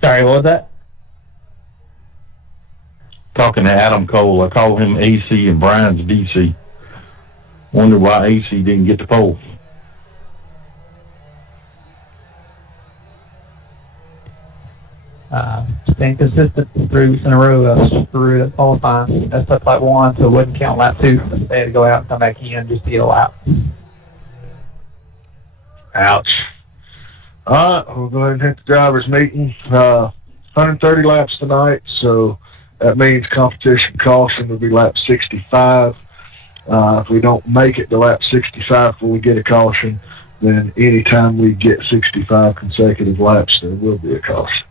Sorry, what was that? Talking to Adam Cole. I call him AC and Brian's DC. Wonder why AC didn't get the pole. Staying consistent 3 weeks in a row through at qualifying. That's up lap 1, so it wouldn't count lap 2. They had to go out and come back in just to get a lap. Ouch. All right, we'll go ahead and hit the drivers' meeting. 130 laps tonight, so that means competition caution will be lap 65. If we don't make it to lap 65 before we get a caution, then anytime we get 65 consecutive laps, there will be a caution.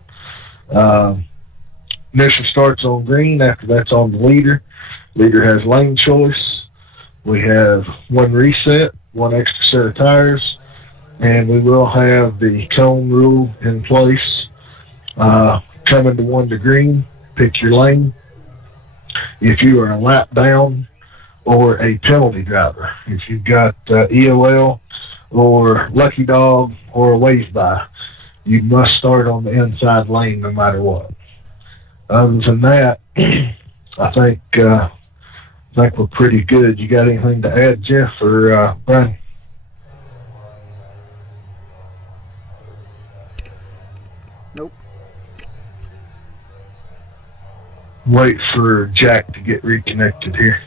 Initial starts on green. After that's on the leader. Leader has lane choice. We have 1 reset, 1 extra set of tires, and we will have the cone rule in place. Coming to 1 to green, pick your lane. If you are a lap down or a penalty driver, if you've got EOL or Lucky Dog or a wave by, you must start on the inside lane no matter what. Other than that, I think we're pretty good. You got anything to add, Jeff or Brian? Nope. Wait for Jack to get reconnected here.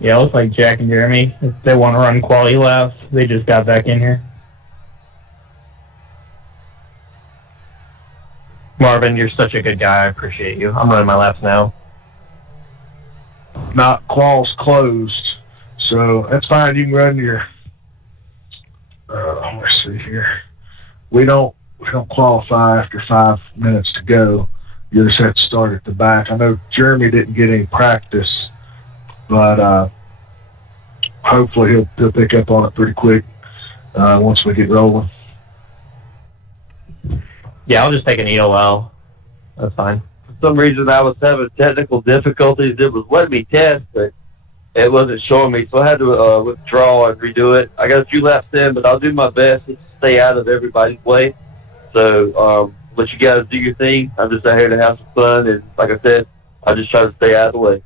Yeah, it looks like Jack and Jeremy, if they want to run quality laps, they just got back in here. Marvin, you're such a good guy. I appreciate you. I'm running my laps now. Not qual's closed, so that's fine. You can run your. Let's see here. We don't qualify after 5 minutes to go. You just have to start at the back. I know Jeremy didn't get any practice, but hopefully he'll pick up on it pretty quick once we get rolling. Yeah, I'll just take an EOL. That's fine. For some reason, I was having technical difficulties. It was letting me test, but it wasn't showing me, so I had to withdraw and redo it. I got a few laps in, but I'll do my best to stay out of everybody's way. So let you guys do your thing. I'm just out here to have some fun, and like I said, I just try to stay out of the way.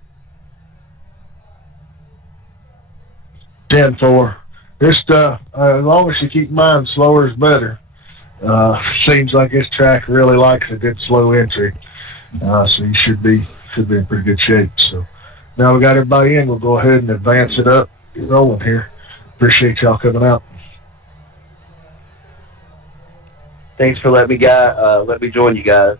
10-4. Just as long as you keep in mind, slower is better. Seems like this track really likes a good slow entry, so you should be in pretty good shape. So now we got everybody in. We'll go ahead and advance it up, get rolling here. Appreciate y'all coming out. Thanks for letting me join you guys.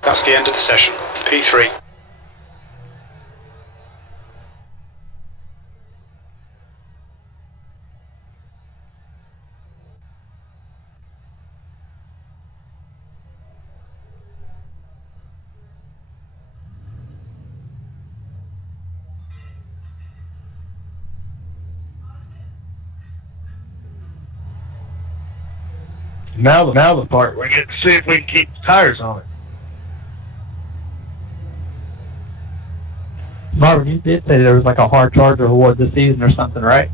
That's the end of the session. P3. Now the part we get to see if we can keep the tires on it. Marvin, you did say there was like a hard charger award this season or something, right?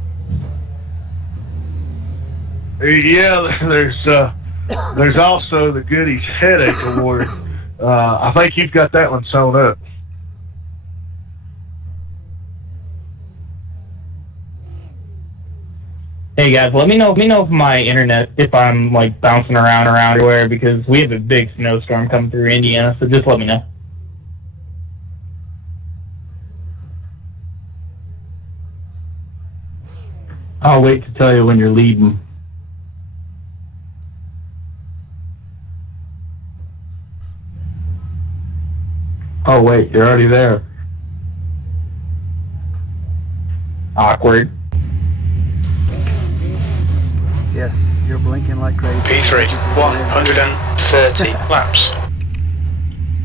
Yeah, there's also the Goodies Headache Award. I think you've got that one sewn up. Hey guys, let me know if my internet, if I'm like bouncing around everywhere, because we have a big snowstorm coming through Indiana, so just let me know. I'll wait to tell you when you're leading. Oh wait, you're already there. Awkward. Yes, you're blinking like crazy. P3, 130 laps.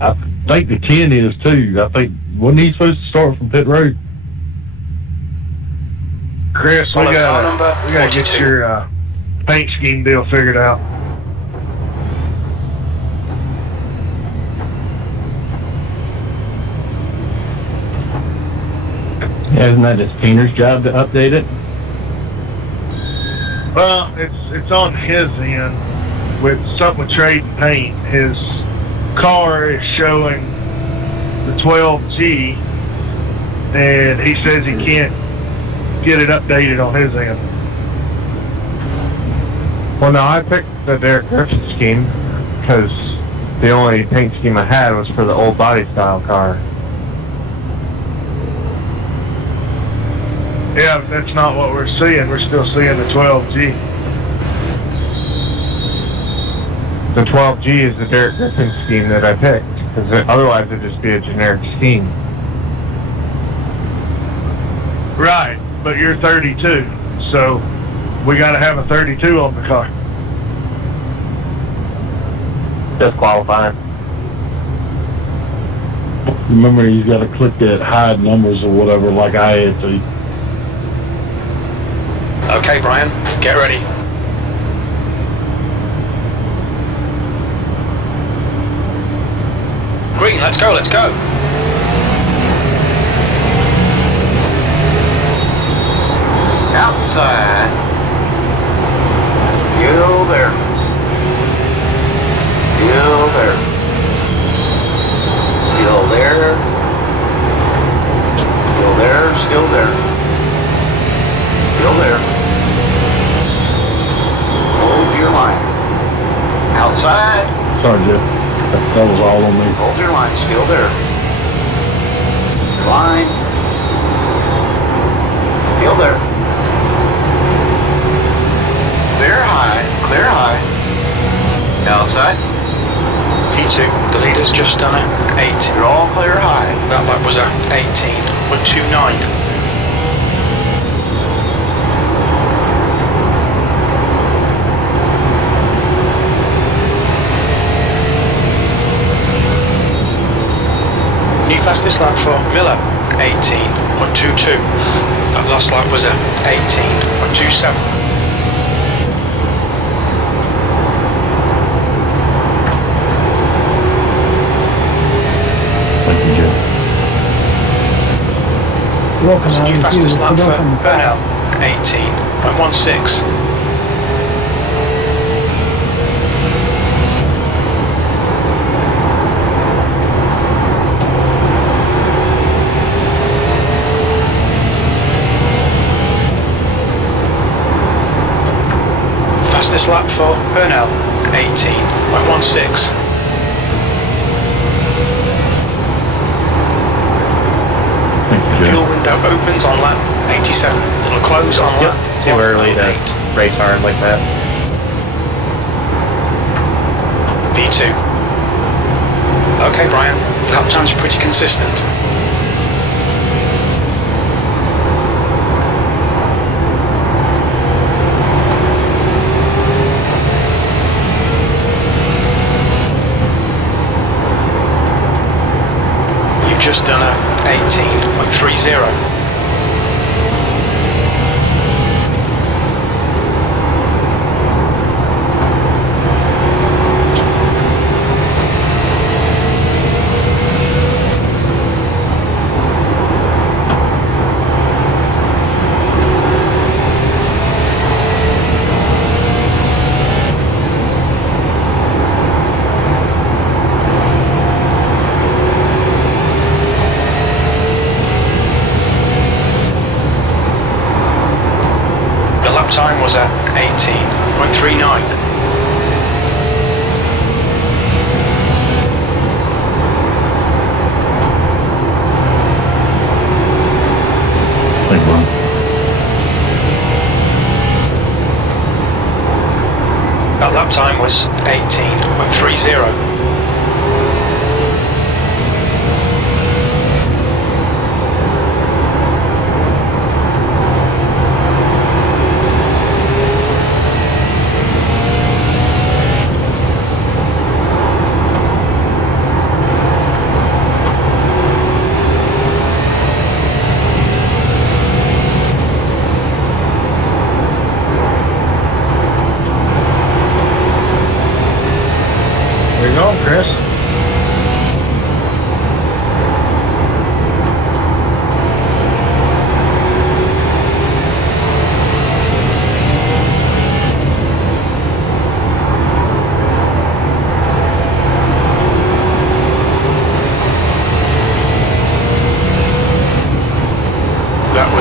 I think the 10 is too. I think, wasn't he supposed to start from pit road? Chris, we Follow car gotta number get 42. your paint scheme deal figured out. Isn't that his painter's job to update it? Well, it's on his end with something with trade and paint. His car is showing the 12G, and he says he can't get it updated on his end. Well, no, I picked the Derek Griffin scheme because the only paint scheme I had was for the old body style car. Yeah, but that's not what we're seeing. We're still seeing the 12G. The 12G is the Derek Griffin scheme that I picked, because otherwise it'd just be a generic scheme. Right, but you're 32, so we got to have a 32 on the car. Disqualifying. Remember, you got to click that hide numbers or whatever, like I had to. Okay, Brian, get ready. Green, let's go, let's go. Outside. Still there. Still there. Still there. Still there. Still there. Still there. Hold your line. Outside. Sorry, Jeff. That was all on me. Hold your line. Still there. Line. Still there. Clear high. Clear high. Outside. P2, the leader's just done it. 8. You're all clear high. That lap was at 18.29. New fastest lap for Miller, 18.22. That last lap was at 18.27. That's a new fastest lap for Burnell, 18.16. Fastest lap for Burnell, 18.16. Fuel window opens on lap 87. It'll close on lap Too early to race hard like that. P2. Okay, Brian. Lap times are pretty consistent. You've just done a 18.30. Time was at 18.39. That lap time was 18.30. There you go.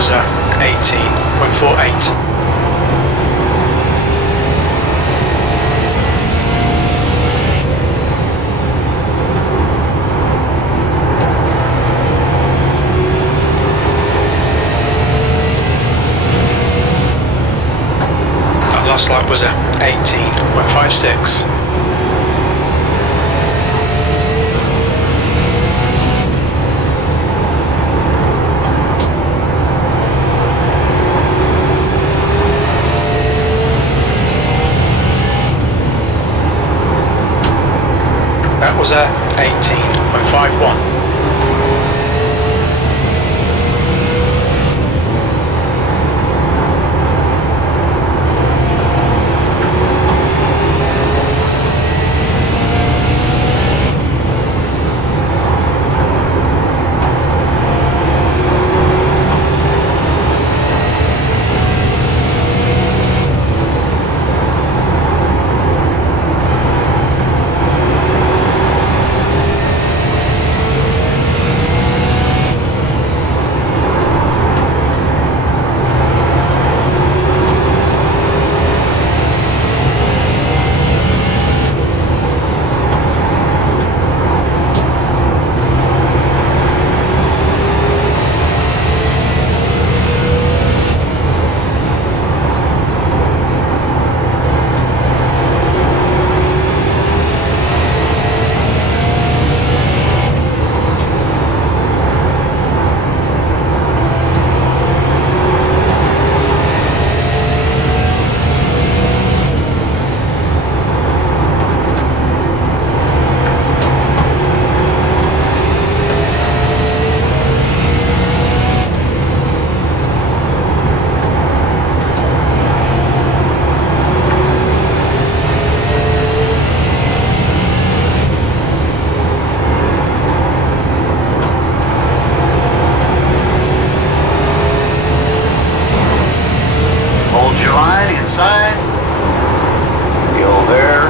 was a 18.48. Last lap was a 18.56. That was a 18.51. inside. Feel there.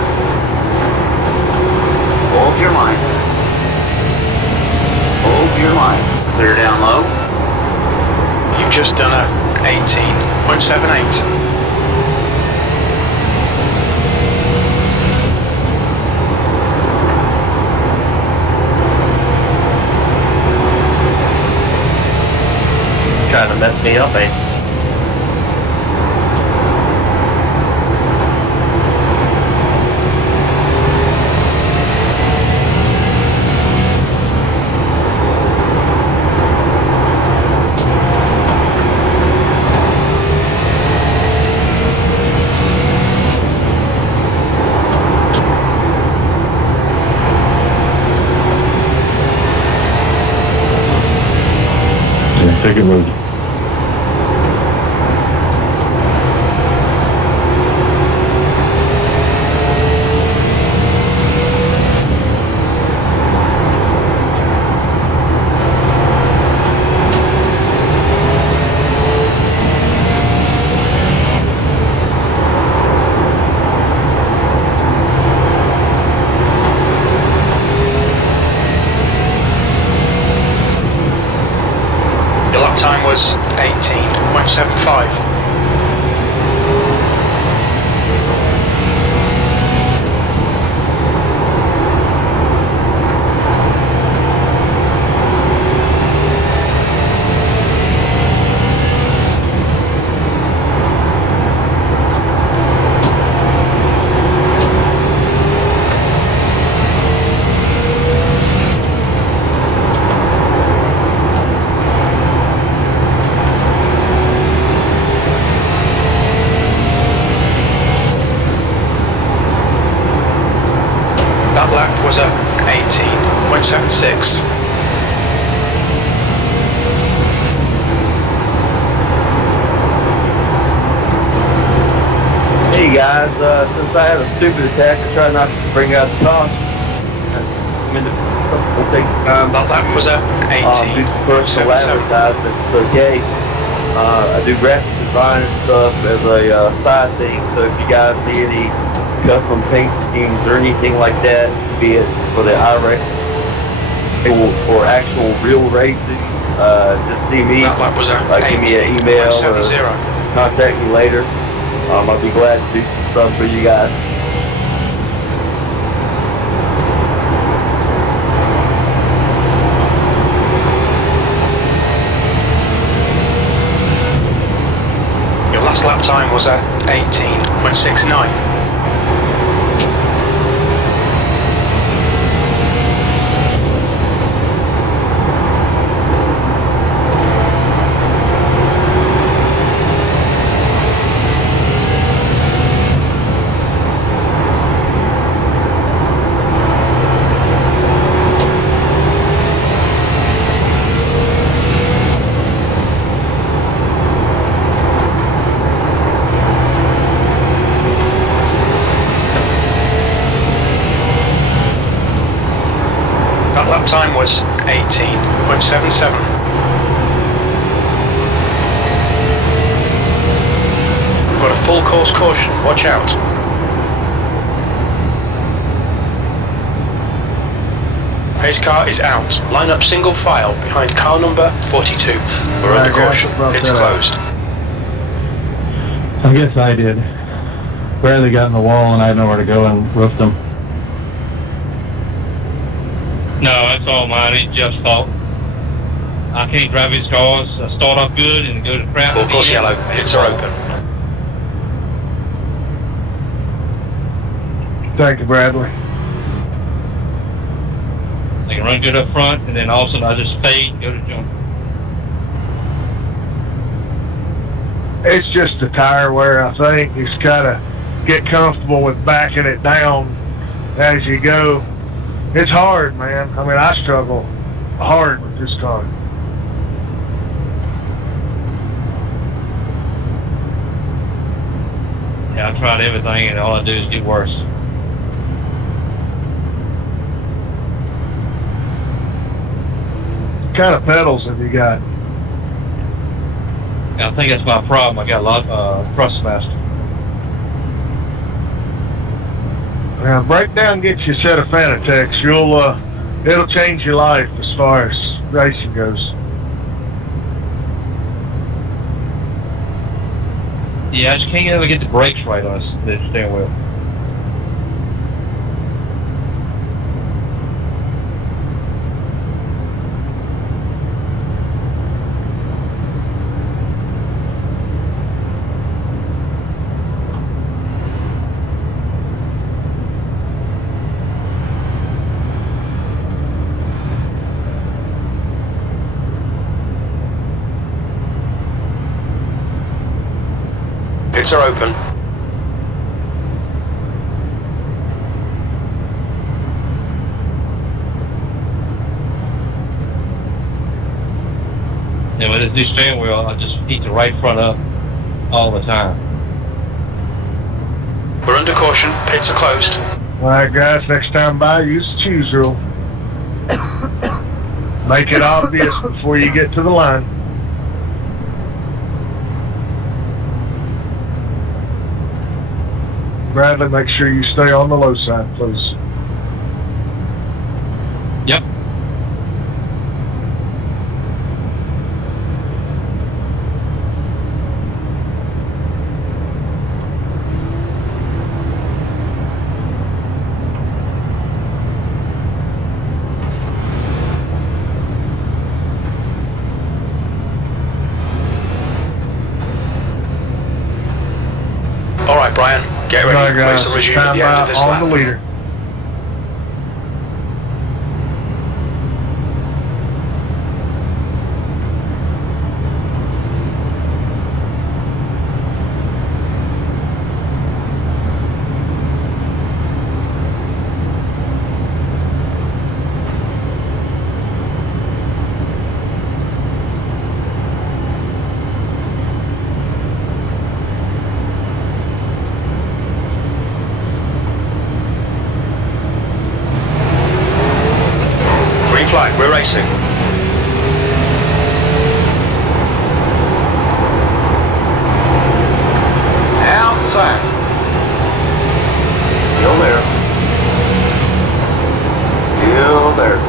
Hold your line. Hold your line. Clear down low. You've just done a 18.78. Trying to mess me up, eh? Yeah, take it with you. Your lap time was 18.75. That lap was a 18.76. Hey guys, since I had a stupid attack, I try not to bring out the cost. I mean, we'll take the time. That lap was a Do some personal 18.77. advertisement. It's okay. I do graphic design and stuff as a side thing, so if you guys see any custom paint schemes or anything like that, be it for the iRec or actual real racing, just see me. That lap was at Give me an email or 18.70. contact me later. I'll be glad to do some stuff for you guys. Your last lap time was at 18.69. That lap time was 18.77. We've got a full course caution, watch out. Pace car is out. Line up single file behind car number 42. We're under caution, it's closed. I guess I did. Bradley got in the wall and I had nowhere to go and roofed him. No, that's all mine. It's Jeff's fault. I can't drive his cars. I start off good and go to crap. Full course yellow, pits are open. Thank you, Bradley. I can run good up front, and then all of a sudden I just fade and go to jump. It's just the tire wear, I think. It's kind of get comfortable with backing it down as you go. It's hard, man. I mean, I struggle hard with this car. Yeah, I tried everything, and all I do is get worse. What kind of pedals have you got? I think that's my problem. I got a lot of thrustmaster. Now, break down and get you a set of Fanatec's. It'll change your life as far as racing goes. Yeah, I just can't ever get the brakes right on the steering wheel. Pits are open. And with this new steering wheel, I just heat the right front up all the time. We're under caution, pits are closed. All right, guys, next time by, use the choose rule. Make it obvious before you get to the line. Bradley, make sure you stay on the low side, please. Yep. All right, Brian, get ready. All right, guys, Race will resume at time the end by of this on lap. the leader. Green flag, we're racing. Outside. Still there. Still there.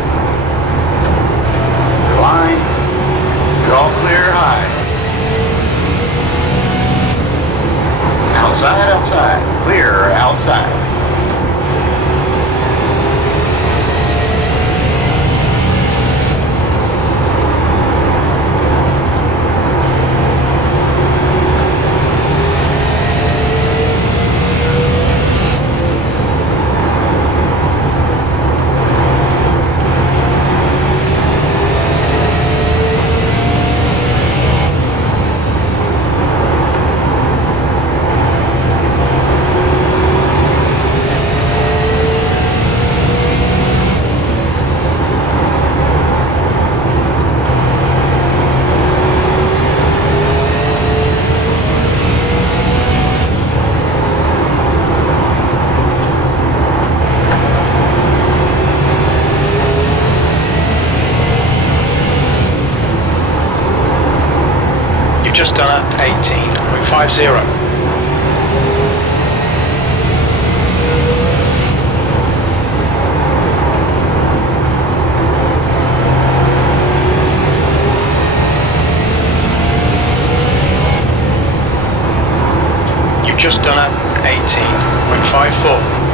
just done a 18.50. Just done a 18.54.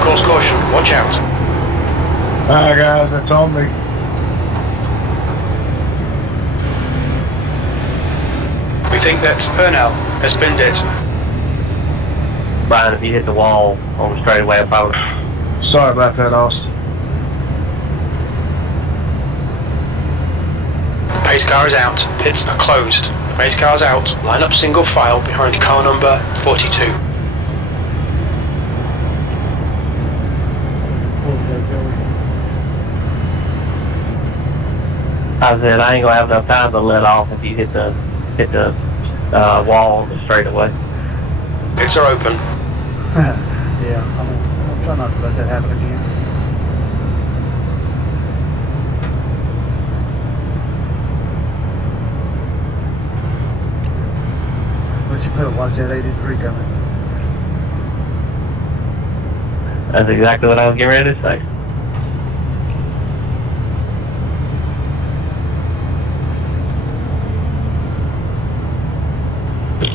Course caution, watch out. Alright guys, that's on me. We think that Ernell has been dead. Brian, if you hit the wall on the straightaway, I probably... Sorry about that, Austin. The pace car is out, pits are closed. The pace car is out, line up single file behind car number 42. I said I ain't gonna have enough time to let off if you hit the wall on the straightaway. Pits are open. Yeah, I'll try not to let that happen again. But you better watch that 83 coming. That's exactly what I was getting ready to say.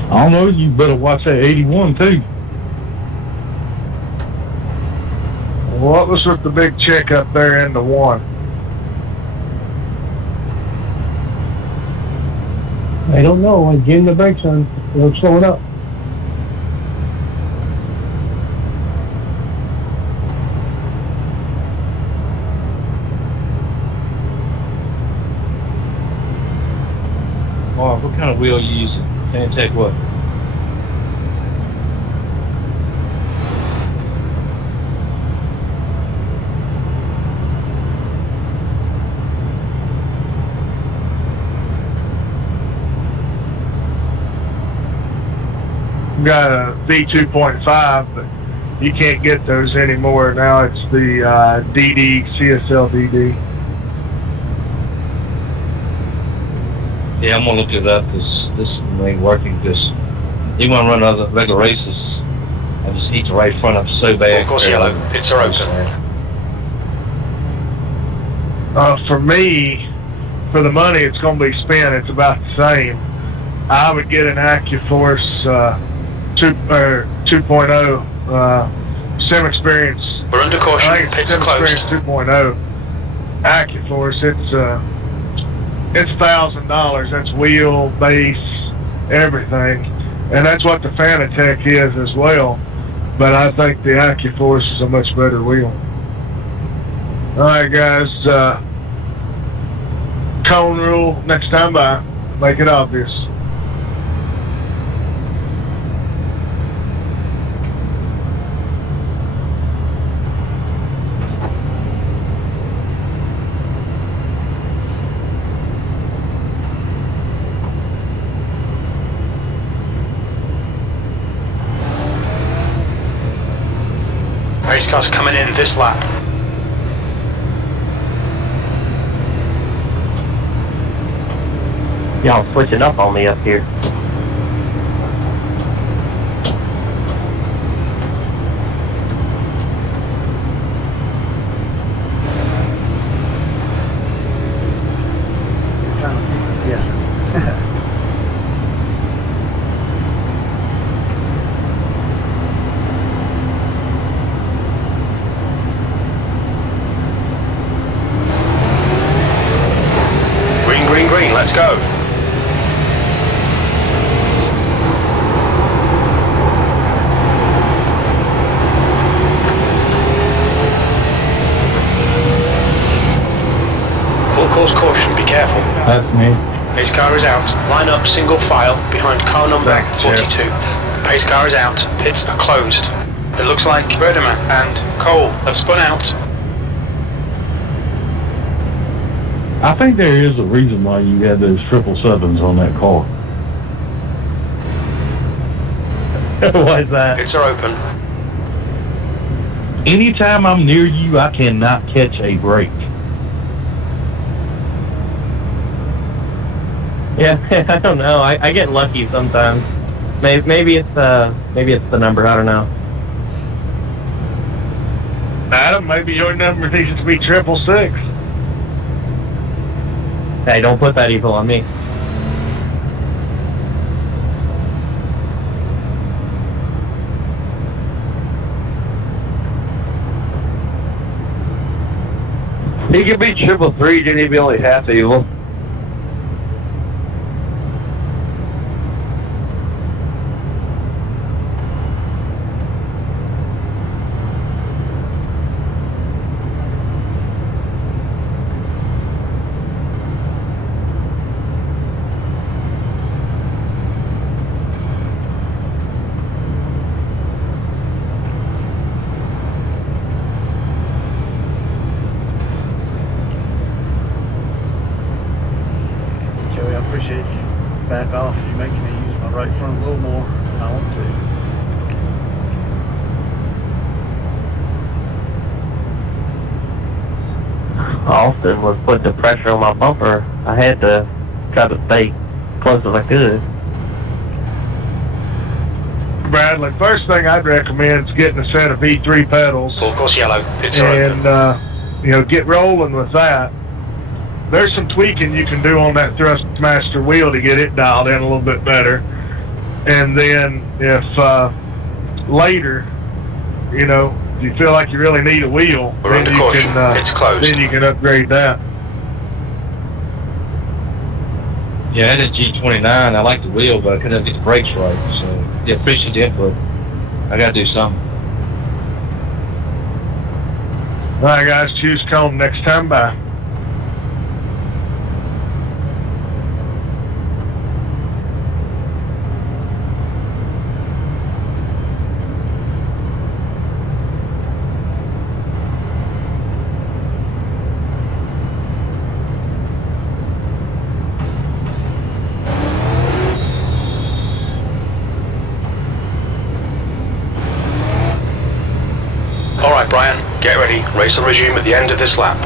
I don't know, you better watch that 81 too. What was with the big check up there in the one? I don't know. I'm getting the brakes on. They're slowing up. Mark, what kind of wheel are you using? Fanatec what? Got a V2.5, but you can't get those anymore. Now it's the DD, CSL DD. Yeah, I'm gonna look it up. This ain't working because you want to run other regular races. I just eat the right front up so bad. Of course, yellow. Pits are open. For me, for the money it's going to be spent, it's about the same. I would get an AccuForce 2.0 Sim Experience. We're under caution. I think it's Pits Sim closed. Experience 2.0 AccuForce. It's $1,000. That's wheel, base, everything, and that's what the Fanatec is as well. But I think the AccuForce is a much better wheel. All right, guys. Cone rule next time by. Make it obvious. Race cars coming in this lap. Y'all switching up on me up here. You're trying to keep us guessing. Let's go. Full course caution, be careful. That's me. Pace car is out. Line up single file behind car number 42. Pace car is out. Pits are closed. It looks like Verdeman and Cole have spun out. I think there is a reason why you had those 777s on that car. Why is that? Pits are open. Anytime I'm near you, I cannot catch a break. Yeah, I don't know. I get lucky sometimes. Maybe it's the number. I don't know. Adam, maybe your number needs to be 666. Hey, don't put that evil on me. He could be 333, didn't he be only half evil? Joey, I appreciate you. Back off. You're making me use my right front a little more than I want to. Austin was putting the pressure on my bumper. I had to try to stay close as I could. Bradley, first thing I'd recommend is getting a set of V3 pedals. Full course yellow. Pits are open. And, get rolling with that. There's some tweaking you can do on that Thrustmaster wheel to get it dialed in a little bit better. And then if later, if you feel like you really need a wheel, We're under caution. It's closed. Then you can upgrade that. Yeah, that is G29. I like the wheel, but I couldn't get the brakes right. So, yeah, appreciate the input. I got to do something. All right, guys, choose cone next time. Bye. Alright, Brian, get ready. Race will resume at the end of this lap.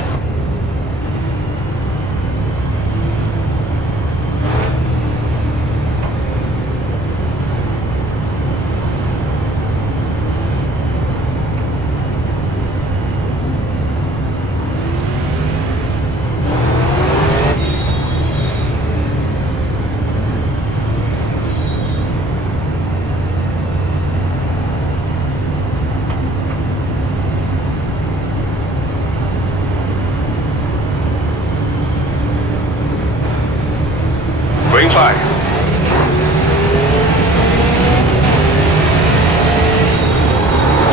Green flag.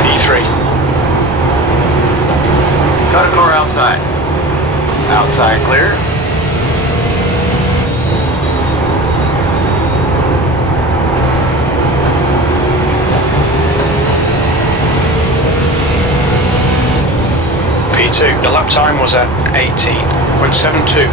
P3. Cut a car outside. Outside clear. P2. The lap time was at 18.72.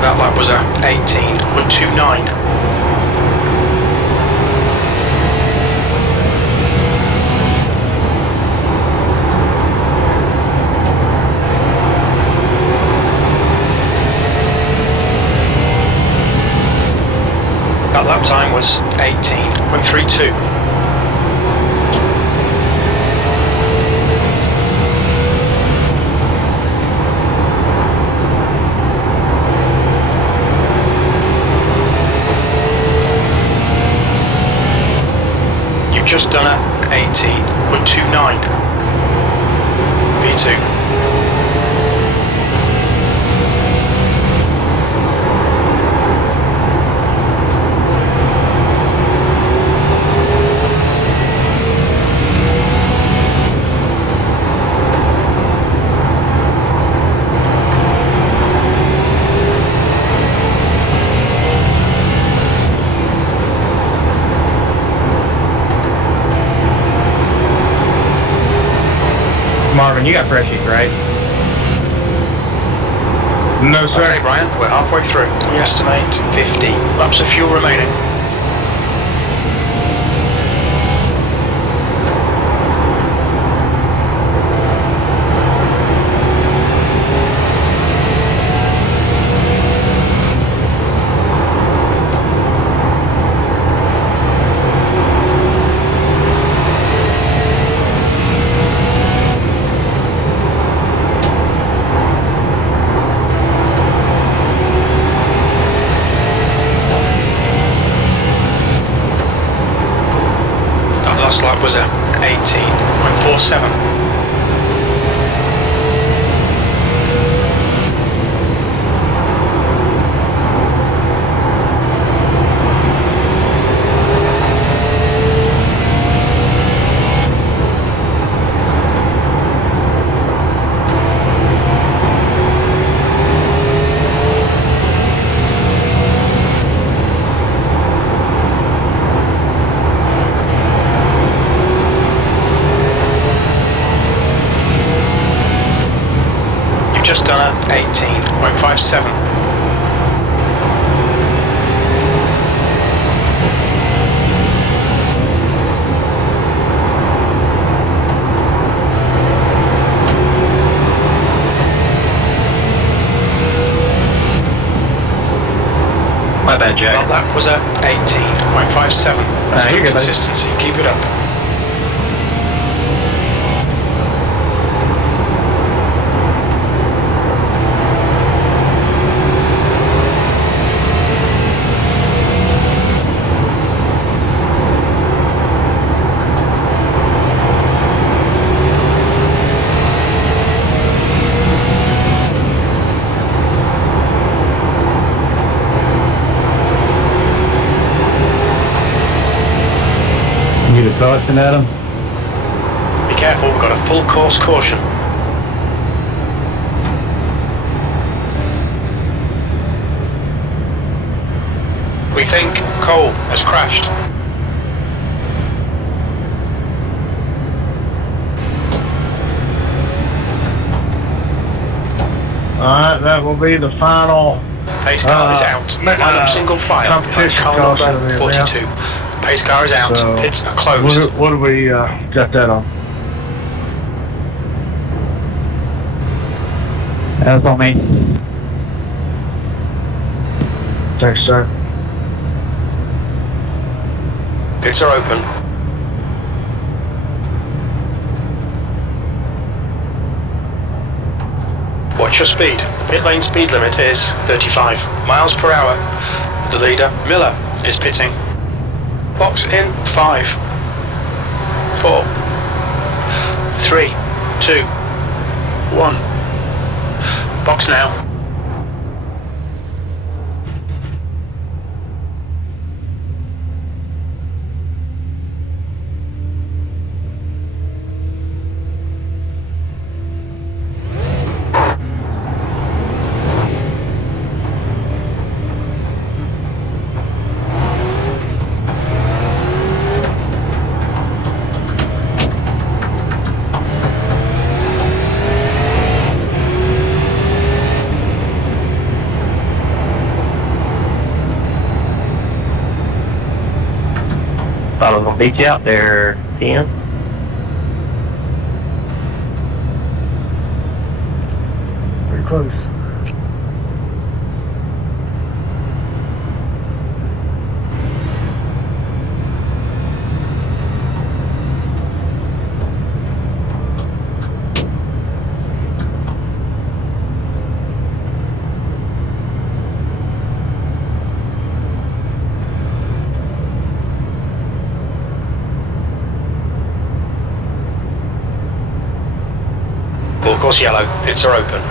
That lap was at 18.29. hours 18.32. You've just done a 18.29. V2. Marvin, you got freshies, right? No, sir. Okay, Brian, we're halfway through. We estimate 50 laps of fuel remaining. Last lap was at 18.47. Just done at 18.57. My bad, Jack. Well, that was at 18.57. That's you're good, buddy. consistency. Keep it up. Need a caution, Adam? Be careful, we've got a full course caution. We think Cole has crashed. Alright, that will be the final Pace car is out. Line up single file. competition Car caution number of the 42. event. Pace car is out. So, Pits are closed. What do we got that on? That's on me. Thanks, sir. Pits are open. Watch your speed. Pit lane speed limit is 35 miles per hour. The leader, Miller, is pitting. Box in 5, 4, 3, 2, 1. Box now. Thought I was gonna beat you out there, Ken. Pretty close. course yellow, pits are open.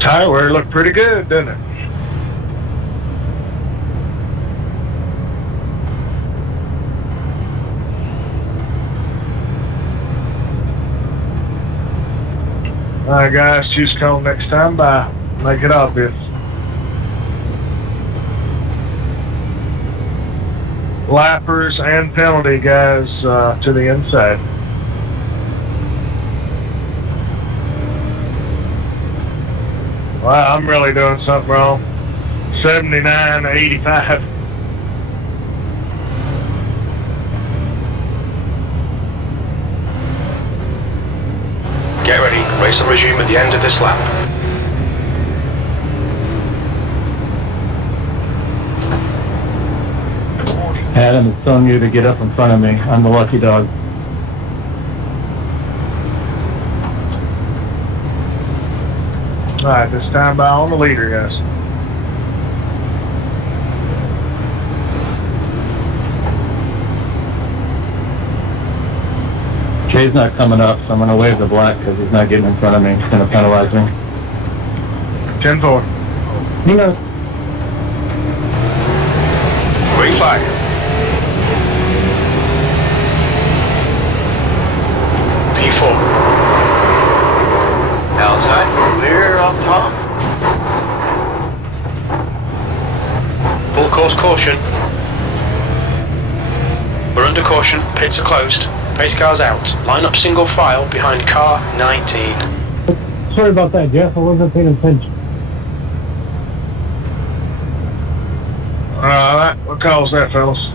Tire wear looked pretty good, didn't it? All right, guys, choose cone next time by. Make it obvious. Lappers and penalty, guys, to the inside. Wow, I'm really doing something wrong. 79 to 85. Get ready, race will resume at the end of this lap. Adam, it's on you to get up in front of me. I'm the lucky dog. All right, this time by on the leader, guys. Jay's not coming up, so I'm going to wave the black because he's not getting in front of me. He's going to penalize me. 10-4. He knows. Green flag. P4. Outside, clear up top. Full course caution. We're under caution, pits are closed. Pace car's out. Line up single file behind car 19. Sorry about that, Jeff. I wasn't paying attention. All right, what calls that, fellas?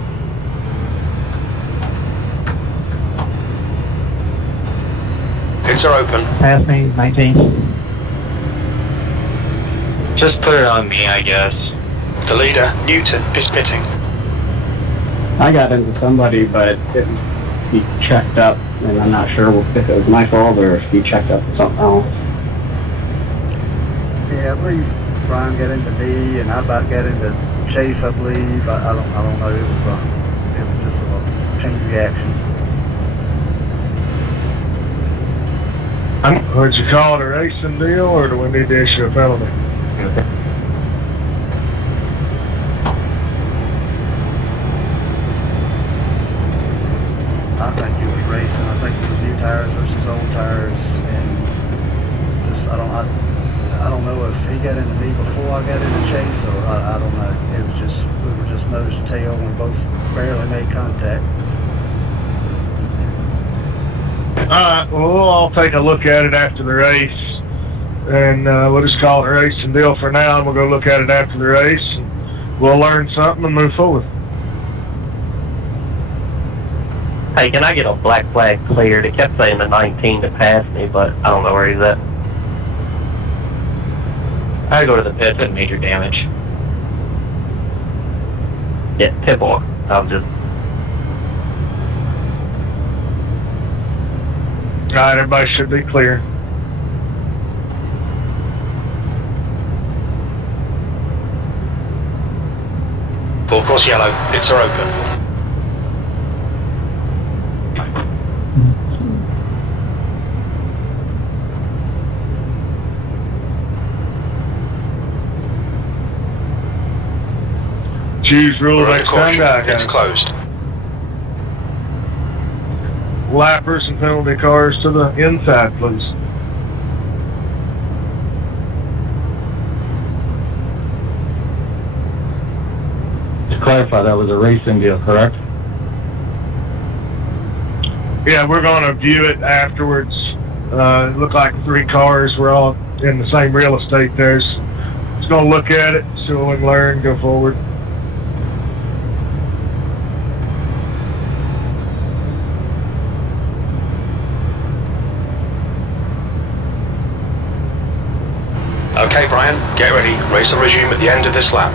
Pits are open. Pass me, 19. Just put it on me, I guess. The leader, Newton, is pitting. I got into somebody, but he checked up, and I'm not sure if it was my fault or if he checked up with something else. Yeah, I believe Brian got into me, and I about got into Chase, I believe. I don't know. It was just a chain reaction. Would you call it a racing deal, or do we need to issue a penalty? I think it was racing. I think it was new tires versus old tires, and just I don't know if he got into me before I got into Chase, or I don't know. It was just we were just nose to tail when both barely made contact. All right, well, we'll all take a look at it after the race, and we'll just call it a racing deal for now, and we'll go look at it after the race, and we'll learn something and move forward. Hey, can I get a black flag cleared? It kept saying the 19 to pass me, but I don't know where he's at. I had to go to the pits and major damage. Yeah, pit walk. I'm just... All right, everybody should be clear. Full course yellow, pits are open. Choose rules next time, guys. It's closed. Lappers and penalty cars to the inside, please. To clarify, that was a racing deal, correct? Yeah, we're going to view it afterwards. It looked like 3 cars were all in the same real estate there. So just going to look at it, see what we can learn, go forward. Okay, Brian, get ready. Race will resume at the end of this lap.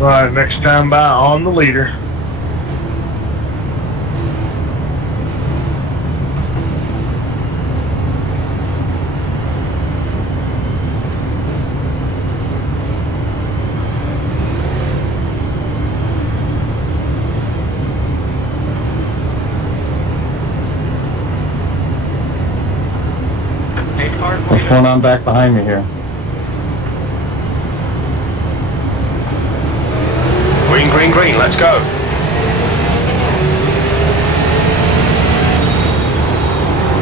All right, next time by on the leader. What's going on back behind me here? Green, green, green, let's go.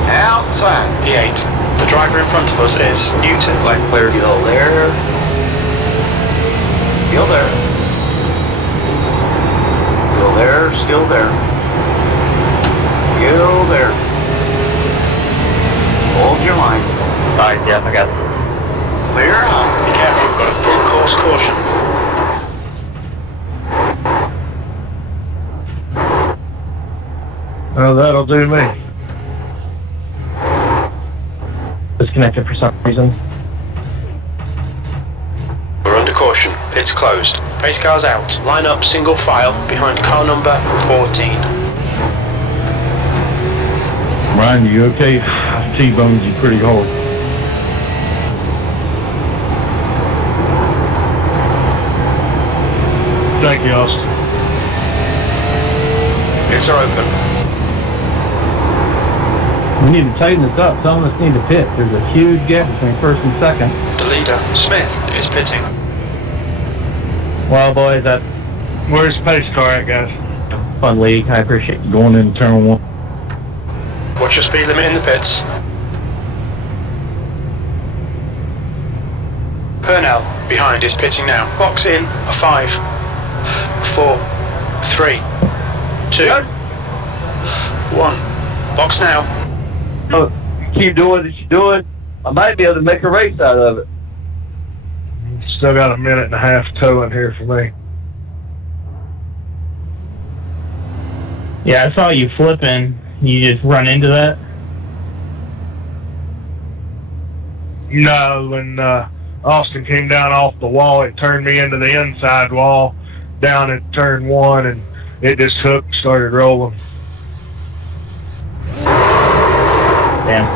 Outside. P8. The driver in front of us is Newton. Black clear. Still there. Still there. Still there. Still there. Still there. Hold your line. Alright, yeah, I got it. Clear high. Be careful, we've got a full course caution. Oh, that'll do me. Disconnected for some reason. We're under caution. Pit's closed. Pace car's out. Line up single file behind car number 14. Brian, you okay? I T-boned you pretty hard. Thank you, Austin. Pits are open. We need to tighten this up. Some of us need to pit. There's a huge gap between first and second. The leader, Smith, is pitting. Well, boys, that's Where's the pace car at, guys? a fun league. I appreciate you. Going into turn one. What's your speed limit in the pits? Purnell, behind, is pitting now. Box in, a 5, 4, 3, 2, 1. Box now. Oh, you keep doing what you're doing, I might be able to make a race out of it. Still got a minute and a half towing here for me. Yeah, I saw you flipping. You just run into that. No, when Austin came down off the wall, it turned me into the inside wall down at turn one, and it just hooked and started rolling. Damn.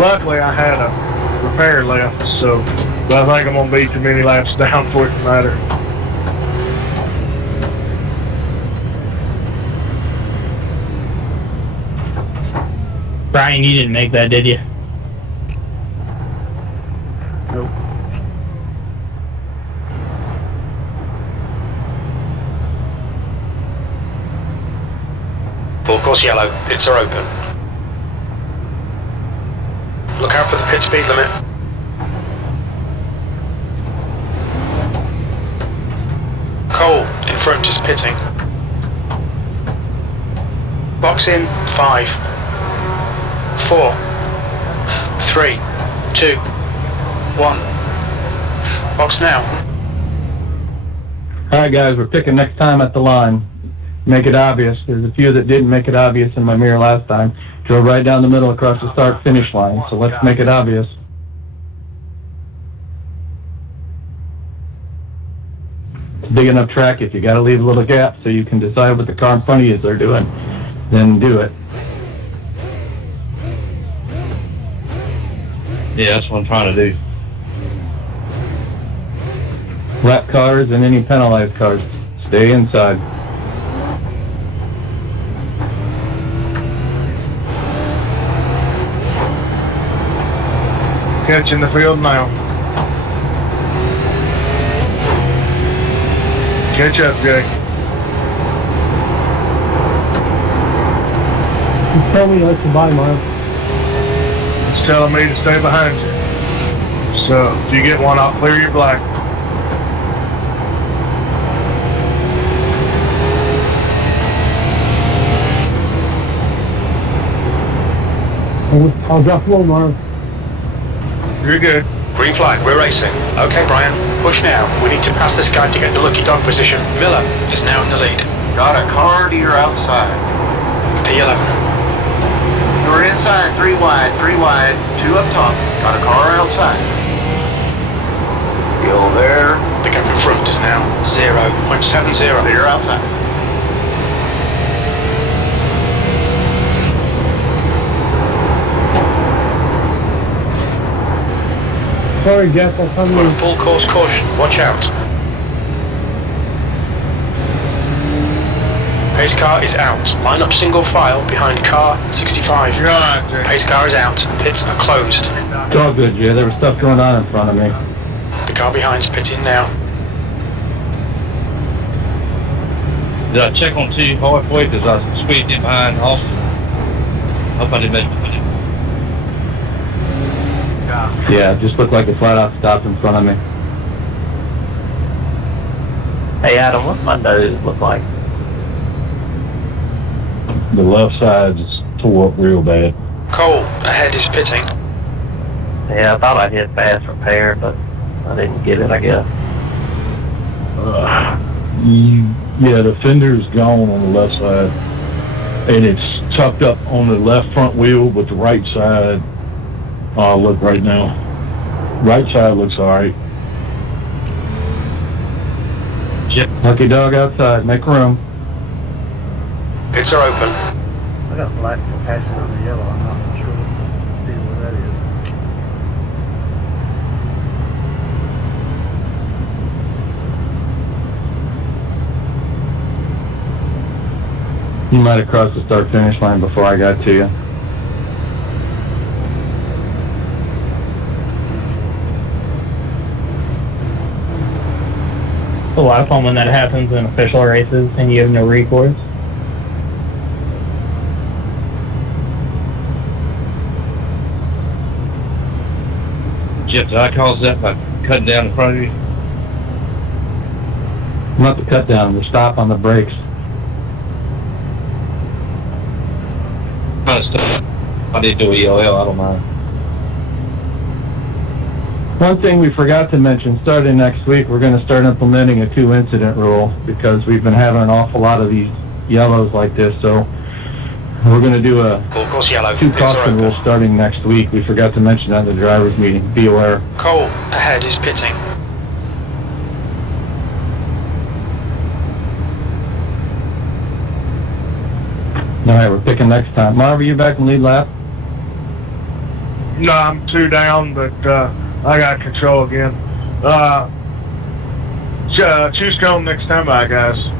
Luckily, I had a repair left, so but I think I'm going to be too many laps down for it to matter. Brian, you didn't make that, did you? Nope. Full course yellow. Pits are open. Look out for the pit speed limit. Cole in front is pitting. Box in 5, 4, 3, 2, 1. Box now. All right, guys, we're picking next time at the line. Make it obvious. There's a few that didn't make it obvious in my mirror last time. Drove right down the middle across the start-finish line, so let's make it obvious. It's a big enough track. If you got to leave a little gap so you can decide what the car in front of you is doing, then do it. Yeah, that's what I'm trying to do. Lap cars and any penalized cars, stay inside. Catching the field now. Catch up, Jake. Just tell me that's goodbye, Miles. It's telling me to stay behind you. So, if you get one, I'll clear your black. I'll drop low, Miles. You're good. Green flag, we're racing. Okay, Brian, push now. We need to pass this guy to get the lucky dog position. Miller is now in the lead. Got a car to your outside. P11. You're inside, 3 wide, 2 up top. Got a car outside. Still there. The gap in front is now 0.70. Clear outside. Sorry, Jeff, I'll come Got in. a full course caution. Watch out. Pace car is out. Line up single file behind car 65. Pace car is out. Pits are closed. It's all good, Jay. There was stuff going on in front of me. The car behind's pitting now. Did I check on two halfway because I squeezed in behind Austin? Hope I didn't miss it. Yeah, it just looked like a flat-out stop in front of me. Hey, Adam, what's my nose look like? The left side is tore up real bad. Cole, ahead is pitting. Yeah, I thought I hit fast repair, but I didn't get it, I guess. Yeah, the fender's gone on the left side. And it's tucked up on the left front wheel, but the right side, look right now. Right side looks alright. Lucky dog outside. Make room. Pits are open. I got a black for passing on the yellow. I'm not sure what deal with that is. You might have crossed the start-finish line before I got to you. It's a lot of fun when that happens in official races and you have no recourse. Jeff, did I cause that by cutting down in front of you? Not the cut down, the stop on the brakes. Kind of stuff. I did do ELL, I don't mind. One thing we forgot to mention, starting next week, we're going to start implementing a 2-incident rule because we've been having an awful lot of these yellows like this. So we're going to do a 2 caution rule starting next week. We forgot to mention that in the drivers' meeting. Be aware. Cole, ahead is pitting. All right, we're picking next time. Marv, are you back in lead lap? No, I'm 2 down, but I got control again. Choose cone next time, bye, guys.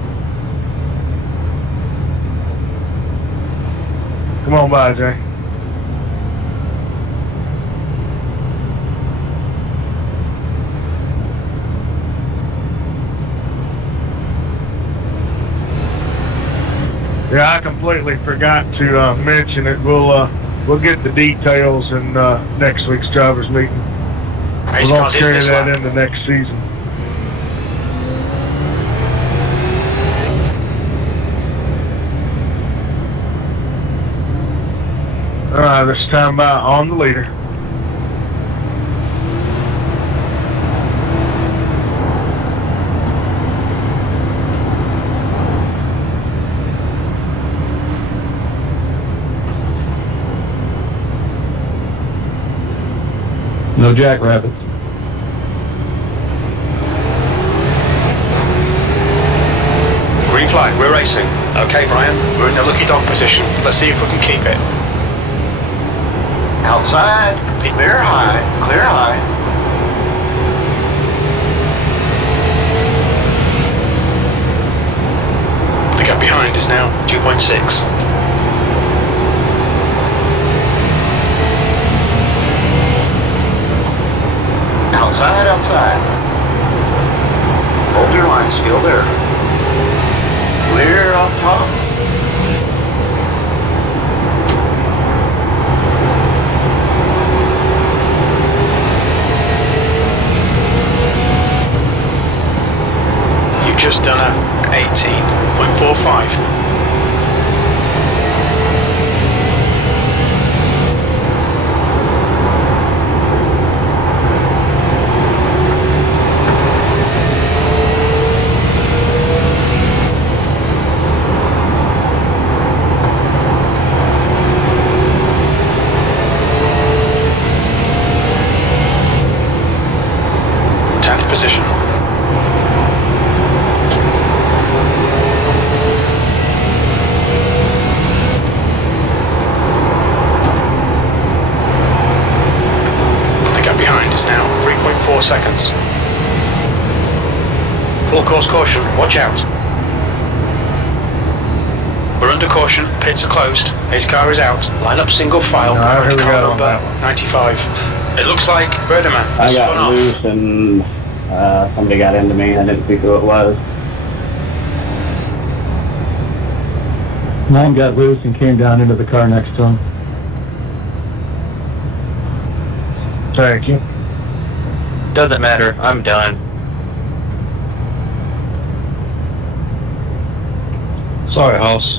Come on by, Jay. Yeah, I completely forgot to mention it. We'll get the details in next week's drivers meeting. We're going to carry that into next season. All right, this time by on the leader. No jackrabbits. Green flag, we're racing. Okay, Brian, we're in the lucky dog position. Let's see if we can keep it. Outside, clear high, clear high. The gap behind is now 2.6. Outside, outside. Hold your line, still there. Clear up top. You've just done a 18.45. Position. The gap behind is now 3.4 seconds. Full course caution, watch out. We're under caution. Pits are closed. His car is out. Line up single file. Alright, here we car go on number that one. 95. It looks like Birdman I has spun got off. loose and somebody got into me. I didn't see who it was. Mine got loose and came down into the car next to him. Thank you. Doesn't matter. I'm done. Sorry, Hoss.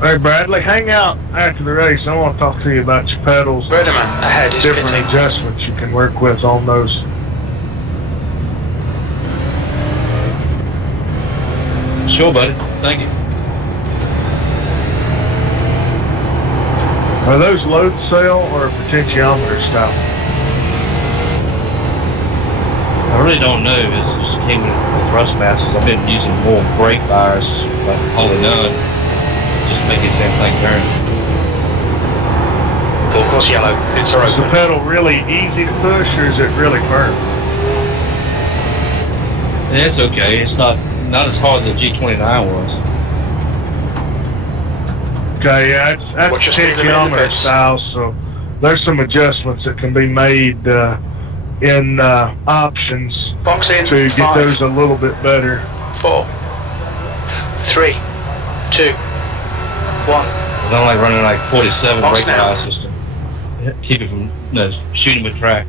Hey, Bradley, hang out after the race. I want to talk to you about your pedals. Birdman ahead is Different pitting. adjustments you can work with on those. Sure, buddy. Thank you. Are those load cell or potentiometer style? I really don't know. It just came with the thrust masters. I've been using more brake bars, like all the none, just to make the same thing turn. Full course yellow. Pits are Is the open. pedal really easy to push, or is it really firm? Yeah, it's okay. It's not as hard as the G29 was. Okay, yeah, that's Watch your speed limit in the potentiometer pits. style, so there's some adjustments that can be made in options Box in. to get 5, those a little bit better. 4, 3, 2, 1. I don't like running like 47 Box brake now. bars just to keep it from shooting with track.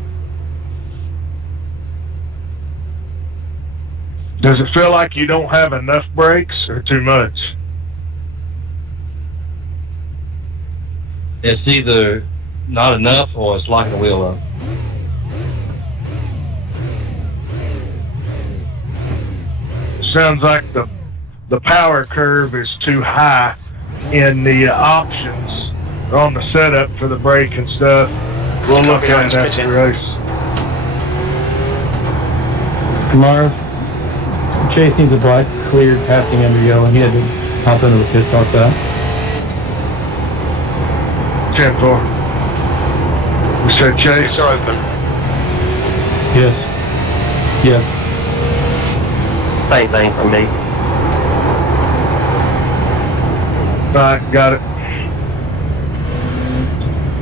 Does it feel like you don't have enough brakes or too much? It's either not enough or it's locking the wheel up. Sounds like the power curve is too high in the options or on the setup for the brake and stuff. We'll look at it after the race. Marv, Chase needs a black cleared passing under yellow, and he had to hop into the pit stop that. 10-4. We said Chase. Pits are open. Yes. Yes. Same thing for me. Alright, got it.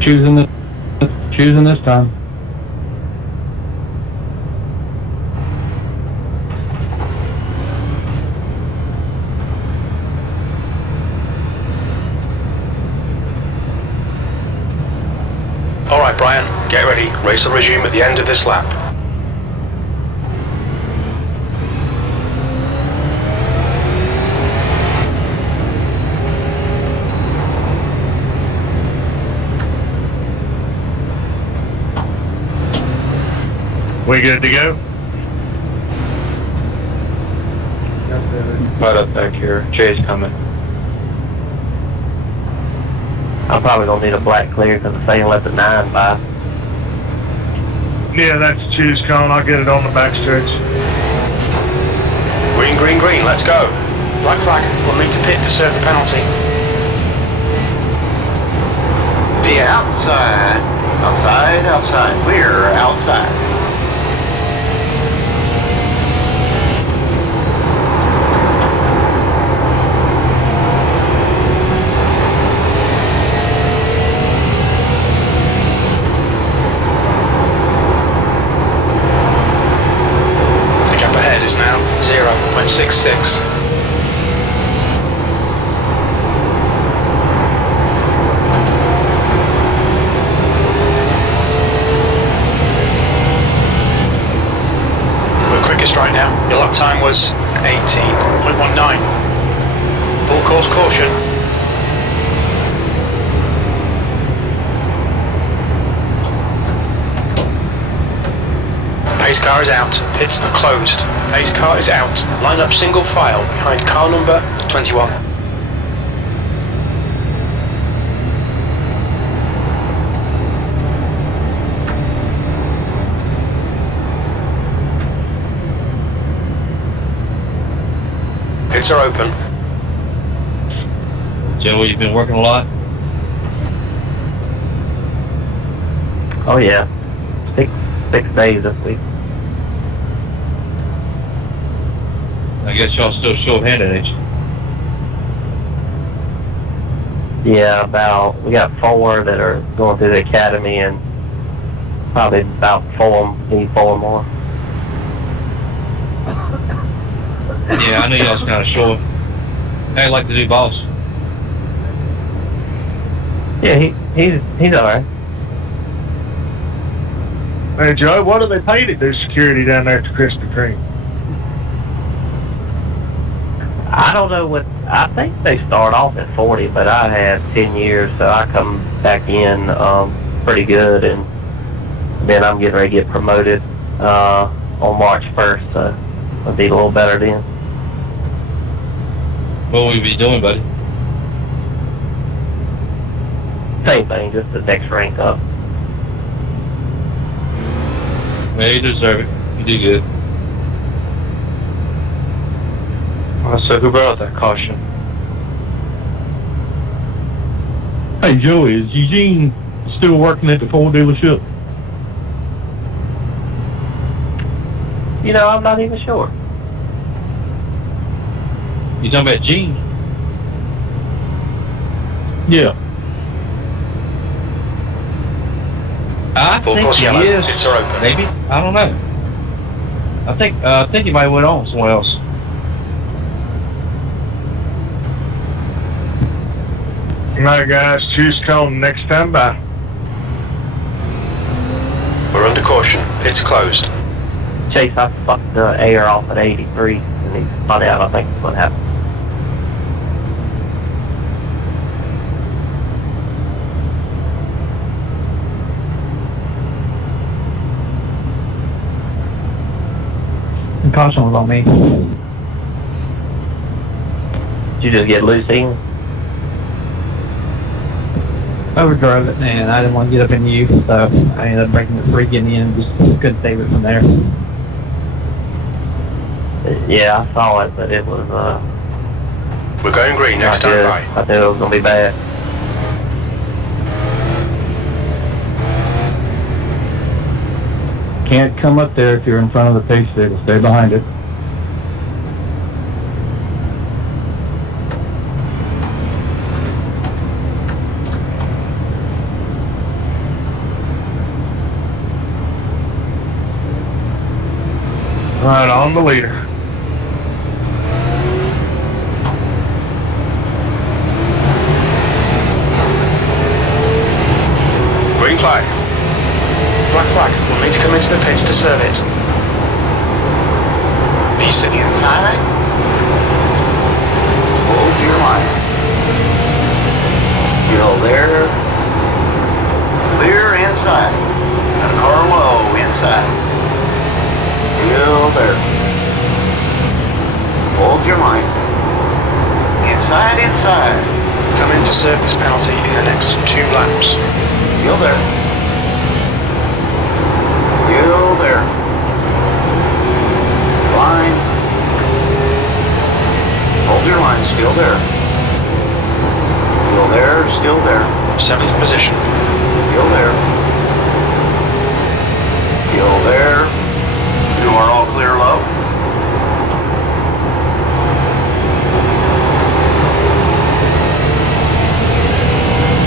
Choosing this time. Alright, Brian, get ready. Race will resume at the end of this lap. We good to go? Right up back here. Jay's coming. I'm probably gonna need a black clear because the thing left at 9 by. Yeah, that's a choose cone. I'll get it on the backstretch. Green, green, green, let's go. Black flag, we'll need to pit to serve the penalty. Be outside. Outside, outside. Clear, outside. The gap ahead is now 0.66. We're quickest right now. Your lap time was 18.19. Full course caution. Pace car is out. Pits are closed. Pace car is out. Line up single file behind car number 21. Pits are open. Joe, you've been working a lot? Oh yeah. Six days this week. I guess y'all still short-handed, ain't you? Yeah, we got 4 that are going through the academy, and probably about 4 more. Yeah, I know y'all's kind of short. How you like the new boss? Yeah, he's all right. Hey, Joe, what do they pay to do security down there at the Krispy Kreme? I don't know what. I think they start off at 40, but I had 10 years, so I come back in pretty good, and then I'm getting ready to get promoted on March 1st, so I'll be a little better then. What will you be doing, buddy? Same thing, just the next rank up. Yeah, you deserve it. You do good. So who brought that caution? Hey, Joey, is Eugene still working at the Ford dealership? You know, I'm not even sure. You talking about Gene? Yeah. I Full think course he yellow. is. Pits are open. Maybe. I don't know. I think he might have went on somewhere else. All right, guys, choose cone next time. Bye. We're under caution. Pits closed. Chase, I fucked the air off at 83, and he spun out. I think that's what happened. The caution was on me. Did you just get loose in? Overdrove it, and I didn't want to get up in you, so I ended up breaking the 3 getting in and just couldn't save it from there. Yeah, I saw it, but it was We're going green next not time good. by. I knew it was going to be bad. Can't come up there if you're in front of the pace vehicle. Stay behind it. Right on the leader. Green flag. Black flag. We'll need to come into the pits to serve it. Piece to the inside. Hold your line. Still there. Clear inside. Got a car low inside. Still there. Hold your line. Inside, inside. Come in to serve this penalty in the next 2 laps. Still there. Still there. Line. Hold your line. Still there. Still there. Still there. 7th position. Still there. Still there. You are all clear low.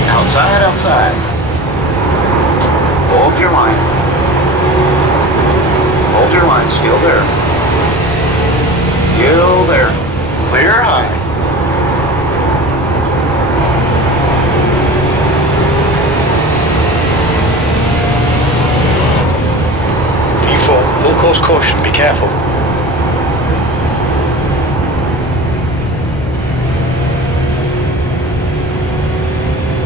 Outside, outside. Hold your line. Hold your line. Still there. Still there. Clear high. Full course caution, be careful.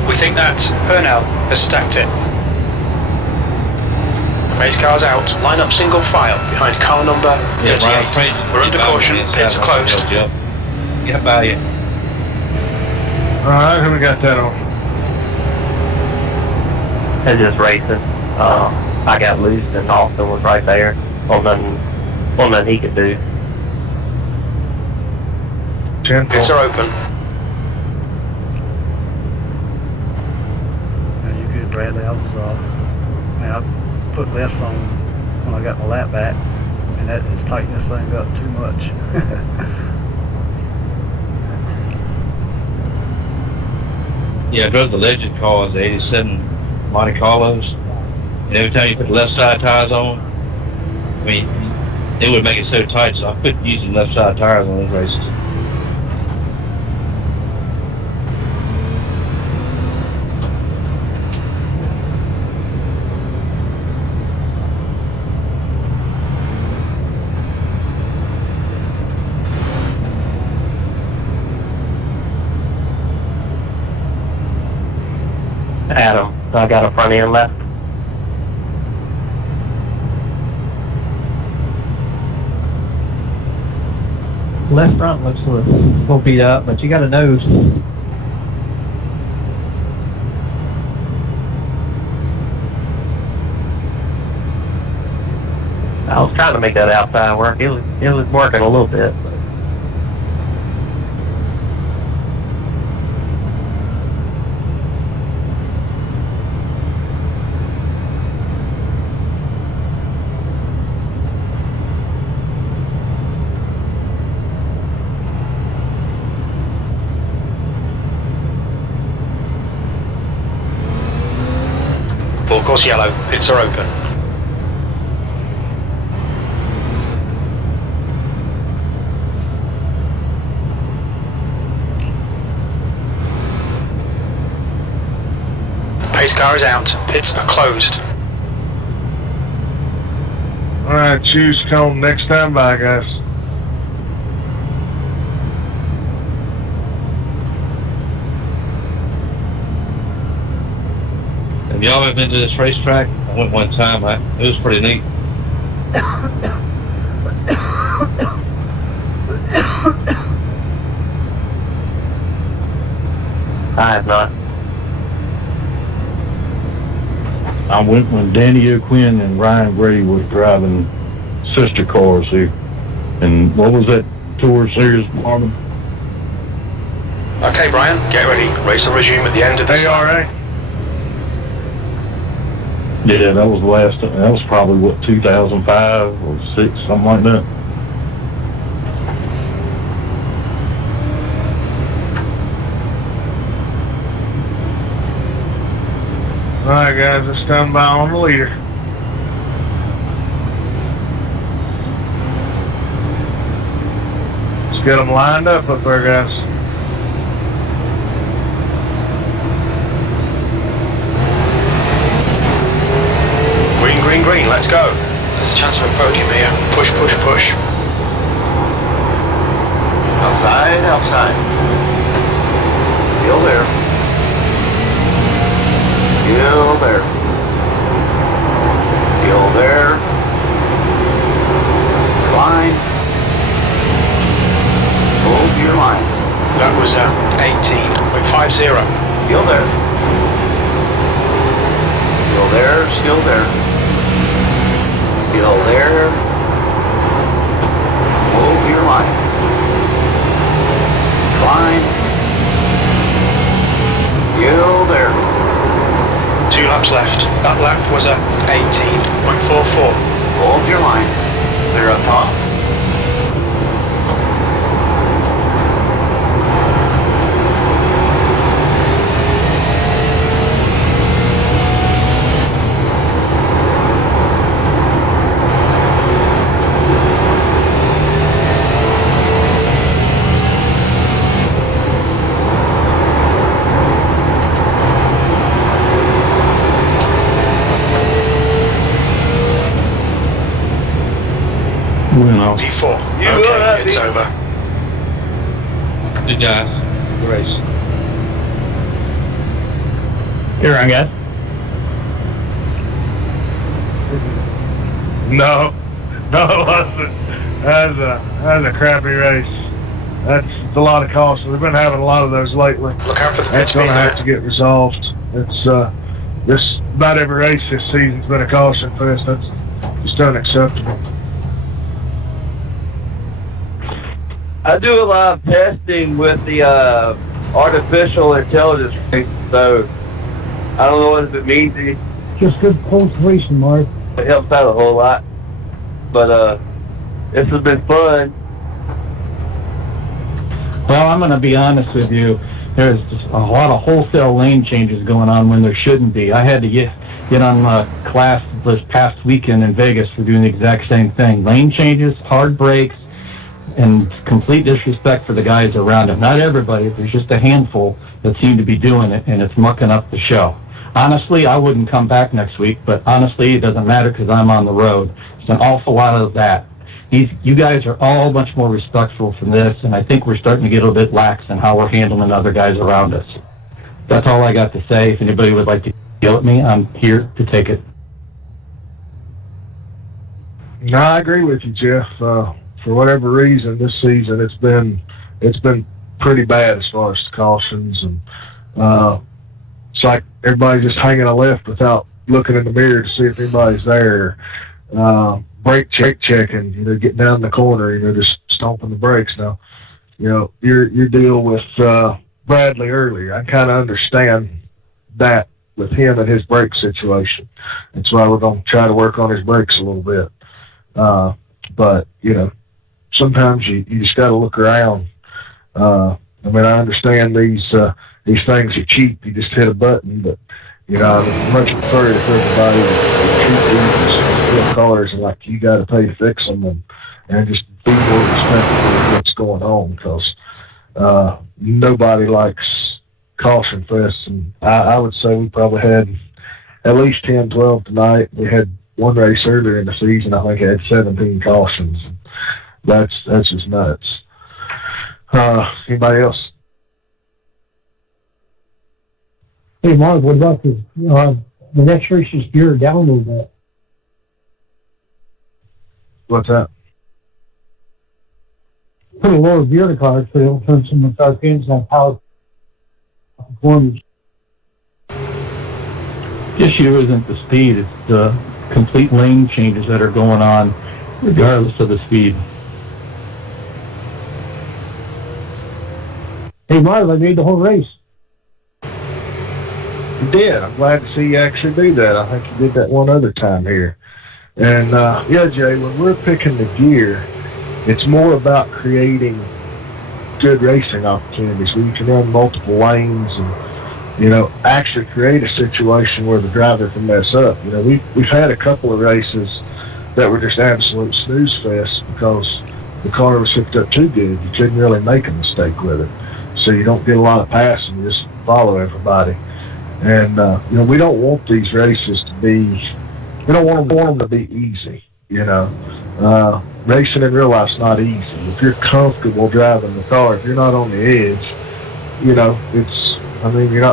We think that Purnell has stacked it. Race car's out, line up single file behind car number 38. We're under caution, pits are closed. Get by you. All right, who we got that on? It's just racing. I got loose, and Austin was right there. Well, nothing he could do. Pits are open. No, you good, Bradley. I was, I put lefts on when I got my lap back. and that is tightening this thing up too much. Yeah, I drove the Legend cars, the 87 Monte Carlos, and every time you put the left side tires on, I mean, it would make it so tight, so I quit using left side tires on those races. Adam, I got a front end left. Left front looks a little beat up, but you got a nose. I was trying to make that outside work. It was working a little bit. But Full course yellow, pits are open. Pace car is out, pits are closed. All right, choose cone next time. Bye, guys. Have y'all ever been to this racetrack? I went one time. It was pretty neat. I have not. I went when Danny O'Quinn and Ryan Grady was driving sister cars here. And what was that tour series, Marvin? Okay, Brian, get ready. Race will resume at the end of this lap. ARA. Yeah, that was the last. That was probably what 2005 or 6, something like that. All right, guys, let's stand by on the leader. Let's get them lined up there, guys. Green, green, green, let's go. There's a chance for a podium here. Push, push, push. Outside, outside. Still there. Still there. Still there. Line. Hold your line. That was 18.50. Still there. Still there, still there. Still there. Hold your line. Line. Still there. 2 laps left. That lap was at 18.44. Hold your line. Clear up top. P4. Okay, it's over. Good guys. Good race. You're on, guys. No, it wasn't. That's a crappy race. That's a lot of cost. We've been having a lot of those lately. Look out for the pit That's speed going to have limit. to get resolved. It's this about every race this season's been a caution fest. That's just unacceptable. I do a lot of testing with the artificial intelligence race, so I don't know what it means. It Just good post racing, Mark. helps out a whole lot. But This has been fun. Well, I'm going to be honest with you. There's just a lot of wholesale lane changes going on when there shouldn't be. I had to get on class this past weekend in Vegas for doing the exact same thing. Lane changes, hard brakes, and complete disrespect for the guys around it. Not everybody, there's just a handful that seem to be doing it, and it's mucking up the show. Honestly, I wouldn't come back next week, but honestly, it doesn't matter because I'm on the road. It's an awful lot of that. You guys are all much more respectful from this, and I think we're starting to get a little bit lax in how we're handling other guys around us. That's all I got to say. If anybody would like to yell at me, I'm here to take it. No, I agree with you, Jeff. For whatever reason, this season it's been pretty bad as far as the cautions, and it's like everybody's just hanging a left without looking in the mirror to see if anybody's there. Brake checking, getting down the corner, just stomping the brakes. Now, your deal with Bradley earlier, I kind of understand that with him and his brake situation. That's why we're going to try to work on his brakes a little bit. But sometimes you just got to look around. I understand these things are cheap. You just hit a button, but I much prefer if everybody would treat these cars and like you got to pay to fix them and just be more respectful of what's going on, because nobody likes caution fests. And I would say we probably had at least 10, 12 tonight. We had one race earlier in the season. I think it had 17 cautions. That's just nuts. Anybody else? Hey, Mark, what about the next race's gear down a little bit? What's that? Put a lower gear in the car so they don't turn some of the pins on power performance. The issue isn't the speed, it's the complete lane changes that are going on regardless of the speed. Hey, Mark, I made the whole race. You did. I'm glad to see you actually do that. I think you did that one other time here. And, Jay, when we're picking the gear, it's more about creating good racing opportunities where you can run multiple lanes and, actually create a situation where the driver can mess up. We've had a couple of races that were just absolute snooze fest because the car was hooked up too good. You couldn't really make a mistake with it. So you don't get a lot of passing. You just follow everybody. And, we don't want these races to be, we don't want them to be easy, Racing in real life's not easy. If you're comfortable driving the car, if you're not on the edge, you're not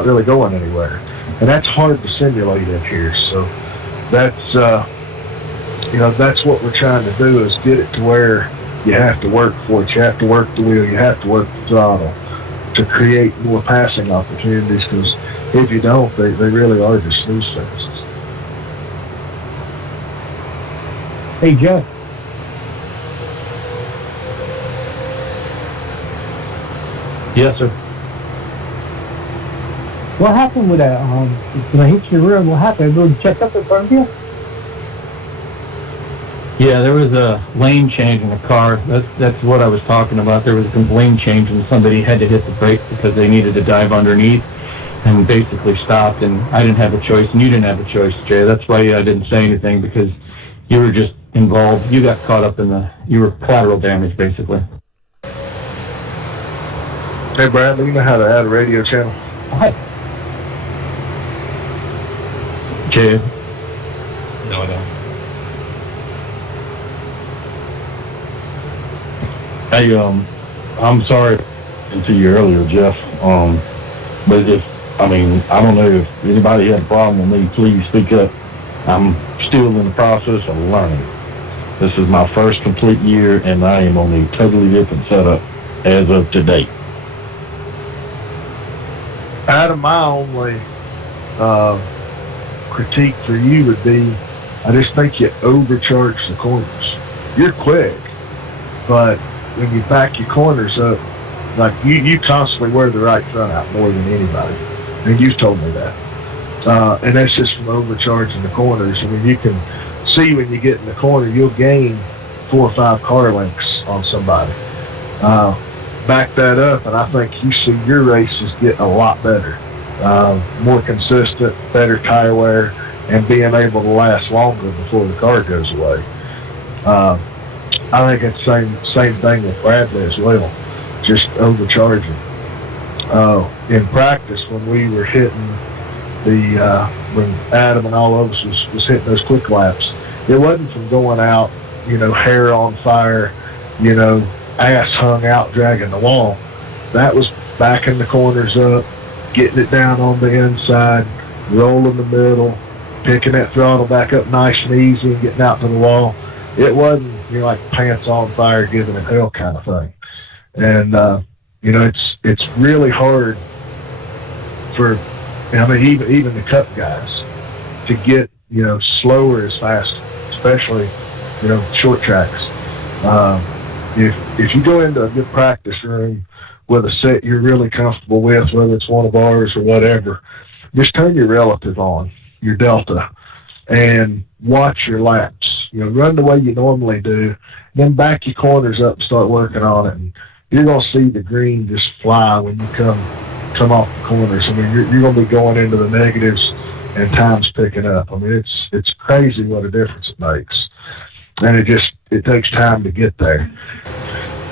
really going anywhere. And that's hard to simulate in here. So that's, that's what we're trying to do, is get it to where you have to work for it. You have to work the wheel. You have to work the throttle to create more passing opportunities, because if you don't, they really are just snooze fests. Hey, Jeff. Yes, sir. What happened with that? When I hit your rear, what happened? Everyone checked up in front of you? Yeah, there was a lane change in the car. That's what I was talking about. There was a lane change and somebody had to hit the brake because they needed to dive underneath and basically stopped, and I didn't have a choice and you didn't have a choice, Jay. That's why I didn't say anything, because you were just involved. You got caught up you were collateral damage, basically. Hey, Bradley, you know how to add a radio channel? Hi. Jay? No, I don't. Hey, I'm sorry to you earlier, Jeff. But I don't know if anybody had a problem with me. Please speak up. I'm still in the process of learning. This is my first complete year, and I am on a totally different setup as of today. Adam, my only critique for you would be, I just think you overcharge the corners. You're quick, but when you back your corners up, like you constantly wear the right front out more than anybody. And you've told me that. And that's just from overcharging the corners. You can see when you get in the corner, you'll gain 4 or 5 car lengths on somebody. Back that up, and I think you see your races get a lot better, more consistent, better tire wear, and being able to last longer before the car goes away. I think it's same thing with Bradley as well, just overcharging. In practice, when we were hitting when Adam and all of us was hitting those quick laps, it wasn't from going out, hair on fire, ass hung out dragging the wall. That was backing the corners up, getting it down on the inside, rolling the middle, picking that throttle back up nice and easy and getting out to the wall. It wasn't, like pants on fire, giving it hell kind of thing. And, it's really hard for, even the Cup guys to get, slower as fast, especially, short tracks. If you go into a good practice room with a set you're really comfortable with, whether it's one of ours or whatever, just turn your relative on, your delta, and watch your laps. Run the way you normally do, then back your corners up and start working on it. And you're going to see the green just fly when you come off the corners. You're going to be going into the negatives and time's picking up. It's crazy what a difference it makes. And it takes time to get there.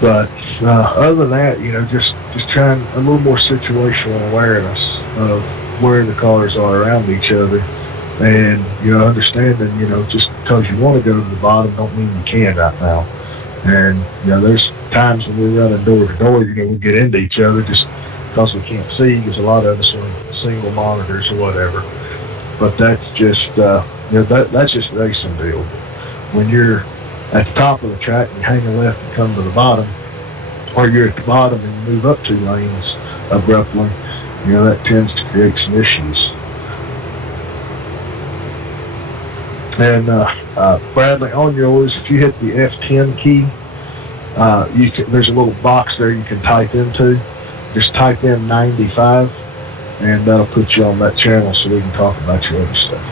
But other than that, just trying a little more situational awareness of where the cars are around each other. And, understanding, just because you want to go to the bottom don't mean you can right now. And, there's times when we're running door to door, we get into each other just because we can't see, because a lot of us are on single monitors or whatever. But that's just, that's just racing deal. When you're at the top of the track and you hang a left and come to the bottom, or you're at the bottom and you move up 2 lanes abruptly, that tends to create some issues. And Bradley, on yours, if you hit the F10 key, there's a little box there you can type into. Just type in 95, and that'll put you on that channel so we can talk about your other stuff.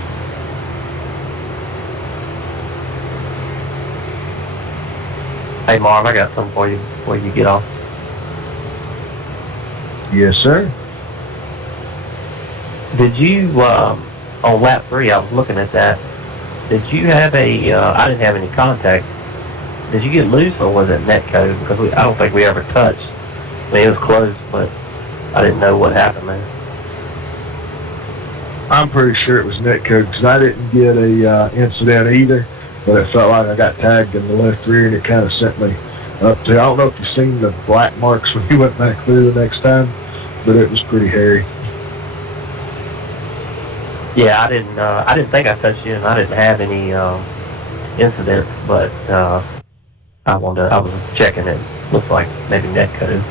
Hey, Marv, I got something for you before you get off. Yes, sir. Did you, on lap 3, I was looking at that, did you have I didn't have any contact. Did you get loose, or was it netcode? Because I don't think we ever touched. It was close, but I didn't know what happened there. I'm pretty sure it was netcode, because I didn't get a incident either, but it felt like I got tagged in the left rear, and it kind of sent me up to, I don't know if you've seen the black marks when you went back through the next time, but it was pretty hairy. Yeah, I didn't think I touched you, and I didn't have any incidents, but I was checking it. Looked like maybe netcode.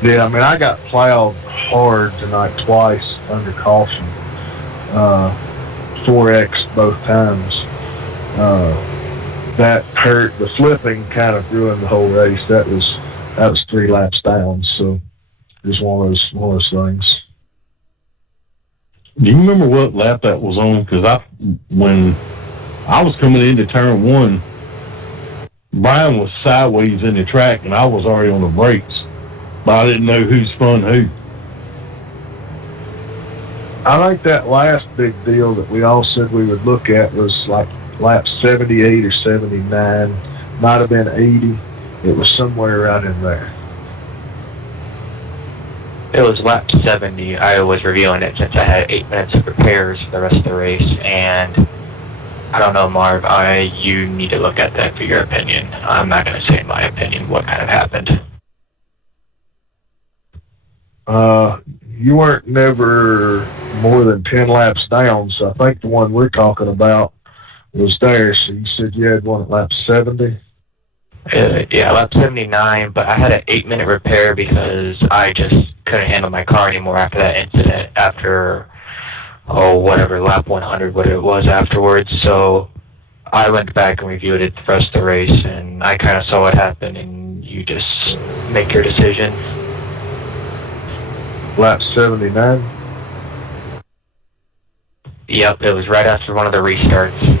Yeah, I got plowed hard tonight twice under caution. 4X both times. That hurt. The flipping kind of ruined the whole race. That was 3 laps down, so just one of those things. Do you remember what lap that was on? Because when I was coming into turn 1, Brian was sideways in the track, and I was already on the brakes, but I didn't know who spun who. I think that last big deal that we all said we would look at was like lap 78 or 79, might have been 80. It was somewhere right in there. It was lap 70. I was reviewing it since I had 8 minutes of repairs for the rest of the race, and I don't know, Marv, you need to look at that for your opinion. I'm not going to say my opinion what kind of happened. You weren't never more than 10 laps down, so I think the one we're talking about was there. So you said you had one at lap 70? Yeah, lap 79, but I had an 8-minute repair because I just couldn't handle my car anymore after that incident, after, whatever, lap 100, what it was afterwards. So I went back and reviewed it the rest of the race, and I kind of saw what happened, and you just make your decision. Lap 79? Yep, it was right after one of the restarts.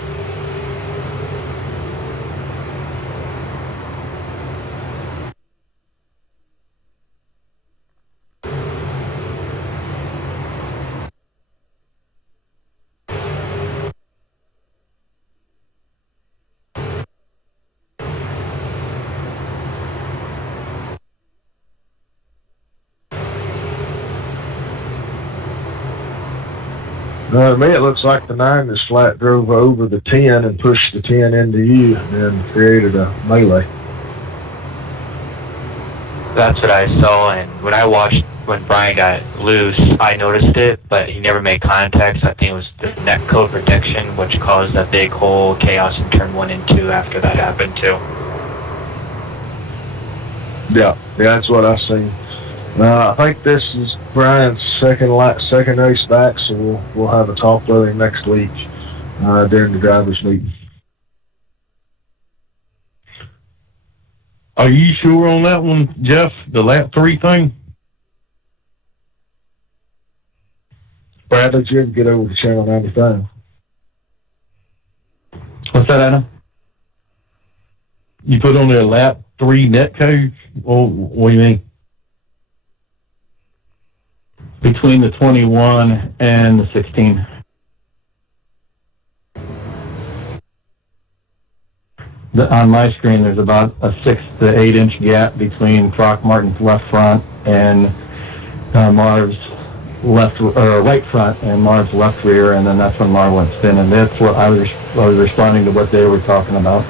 To me, it looks like the 9 just flat drove over the 10 and pushed the 10 into you and created a melee. That's what I saw, and when I watched when Brian got loose, I noticed it, but he never made contact, so I think it was the net code protection, which caused that big whole chaos in turn 1 and 2 after that happened, too. Yeah, that's what I seen. I think this is Brian's second race back, so we'll have a talk with him next week during the drivers' meeting. Are you sure on that one, Jeff? The lap 3 thing? Bradley, did you ever get over to Channel 95? What's that, Adam? You put on their lap 3 net code? Oh, what do you mean? Between the 21 and the 16. On my screen, there's about a 6 to 8 inch gap between Croc Martin's left front and Marv's right front and Marv's left rear, and then that's when Marv went spinning. That's what I was responding to what they were talking about.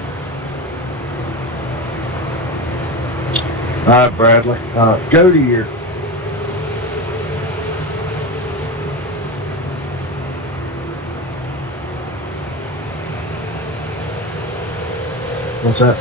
All right, Bradley. Go to your... What's that?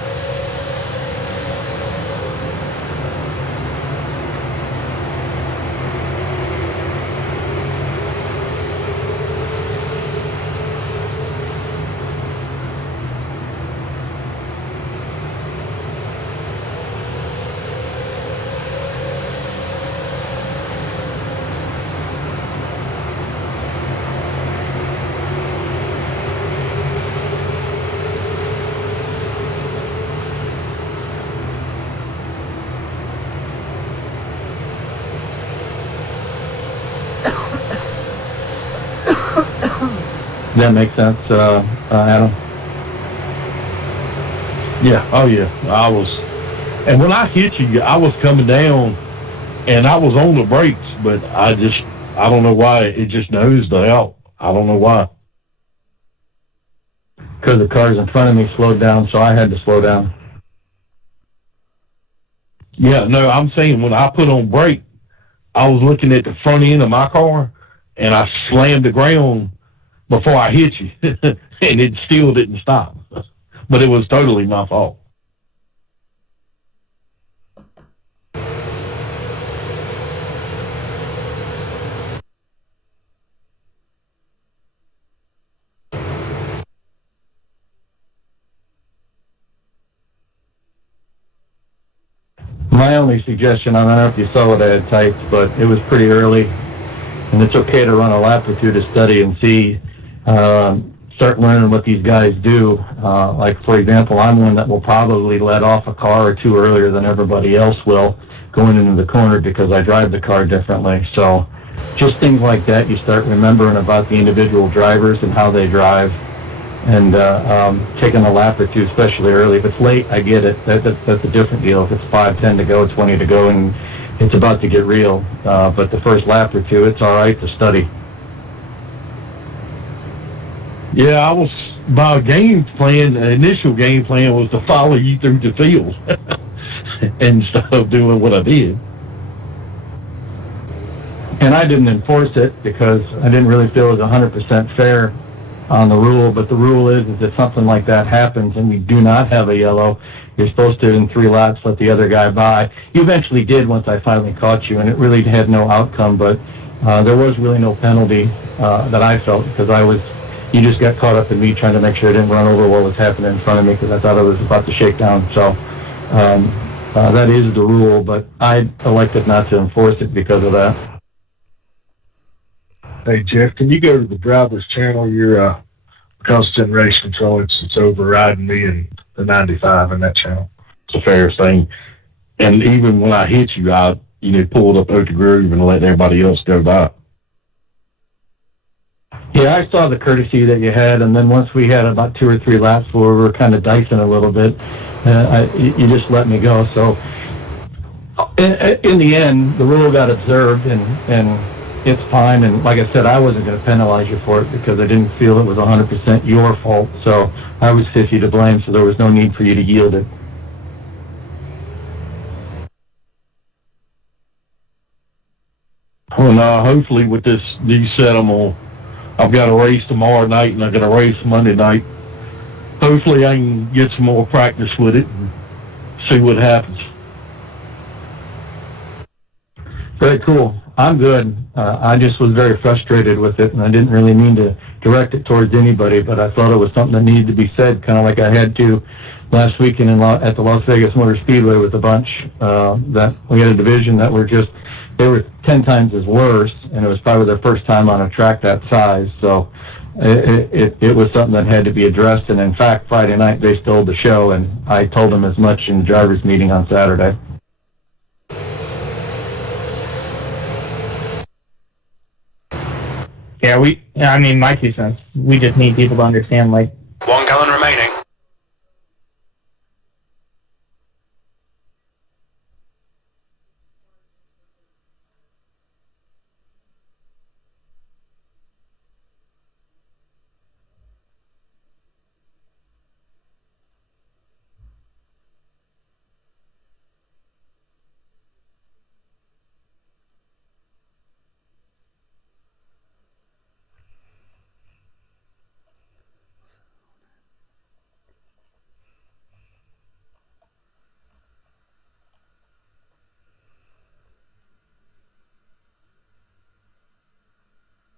That makes sense, Adam? Yeah, oh yeah. And when I hit you, I was coming down, and I was on the brakes, but I don't know why, it just nosed out. I don't know why. Because the cars in front of me slowed down, so I had to slow down. Yeah, no, I'm saying when I put on brake, I was looking at the front end of my car, and I slammed the ground before I hit you, and it still didn't stop. But it was totally my fault. My only suggestion, I don't know if you saw what I had typed, but it was pretty early, and it's okay to run a lap or two to study and see, start learning what these guys do. Like, for example, I'm one that will probably let off a car or two earlier than everybody else will going into the corner because I drive the car differently. So just things like that, you start remembering about the individual drivers and how they drive, and taking a lap or two, especially early. If it's late, I get it. That's a different deal. If it's 5, 10 to go, 20 to go, and it's about to get real. But the first lap or two, it's all right to study. Yeah, my initial game plan was to follow you through the field instead of doing what I did. And I didn't enforce it because I didn't really feel it was 100% fair on the rule, but the rule is if something like that happens and we do not have a yellow, you're supposed to, in 3 laps, let the other guy by. You eventually did once I finally caught you, and it really had no outcome, but there was really no penalty that I felt because you just got caught up in me trying to make sure I didn't run over what was happening in front of me because I thought I was about to shake down. So that is the rule, but I elected not to enforce it because of that. Hey, Jeff, can you go to the driver's channel? Your constant race control, it's overriding me and the 95 in that channel. It's the fairest thing. And even when I hit you, I pulled up Oak Grove and let everybody else go by. Yeah, I saw the courtesy that you had, and then once we had about 2 or 3 laps where we were kind of dicing a little bit, you just let me go. So in the end, the rule got observed, and it's fine. And like I said, I wasn't going to penalize you for it because I didn't feel it was 100% your fault. So I was 50 to blame, so there was no need for you to yield it. Well, now, hopefully with this set, I've got a race tomorrow night and I've got a race Monday night. Hopefully I can get some more practice with it and see what happens. Very cool. I'm good. I just was very frustrated with it, and I didn't really mean to direct it towards anybody, but I thought it was something that needed to be said, kind of like I had to last weekend at the Las Vegas Motor Speedway with a bunch. That we had a division that they were 10 times as worse, and it was probably their first time on a track that size. So it was something that had to be addressed. And in fact, Friday night they stole the show, and I told them as much in the drivers' meeting on Saturday. Yeah, my 2 cents. We just need people to understand, like, 1 gallon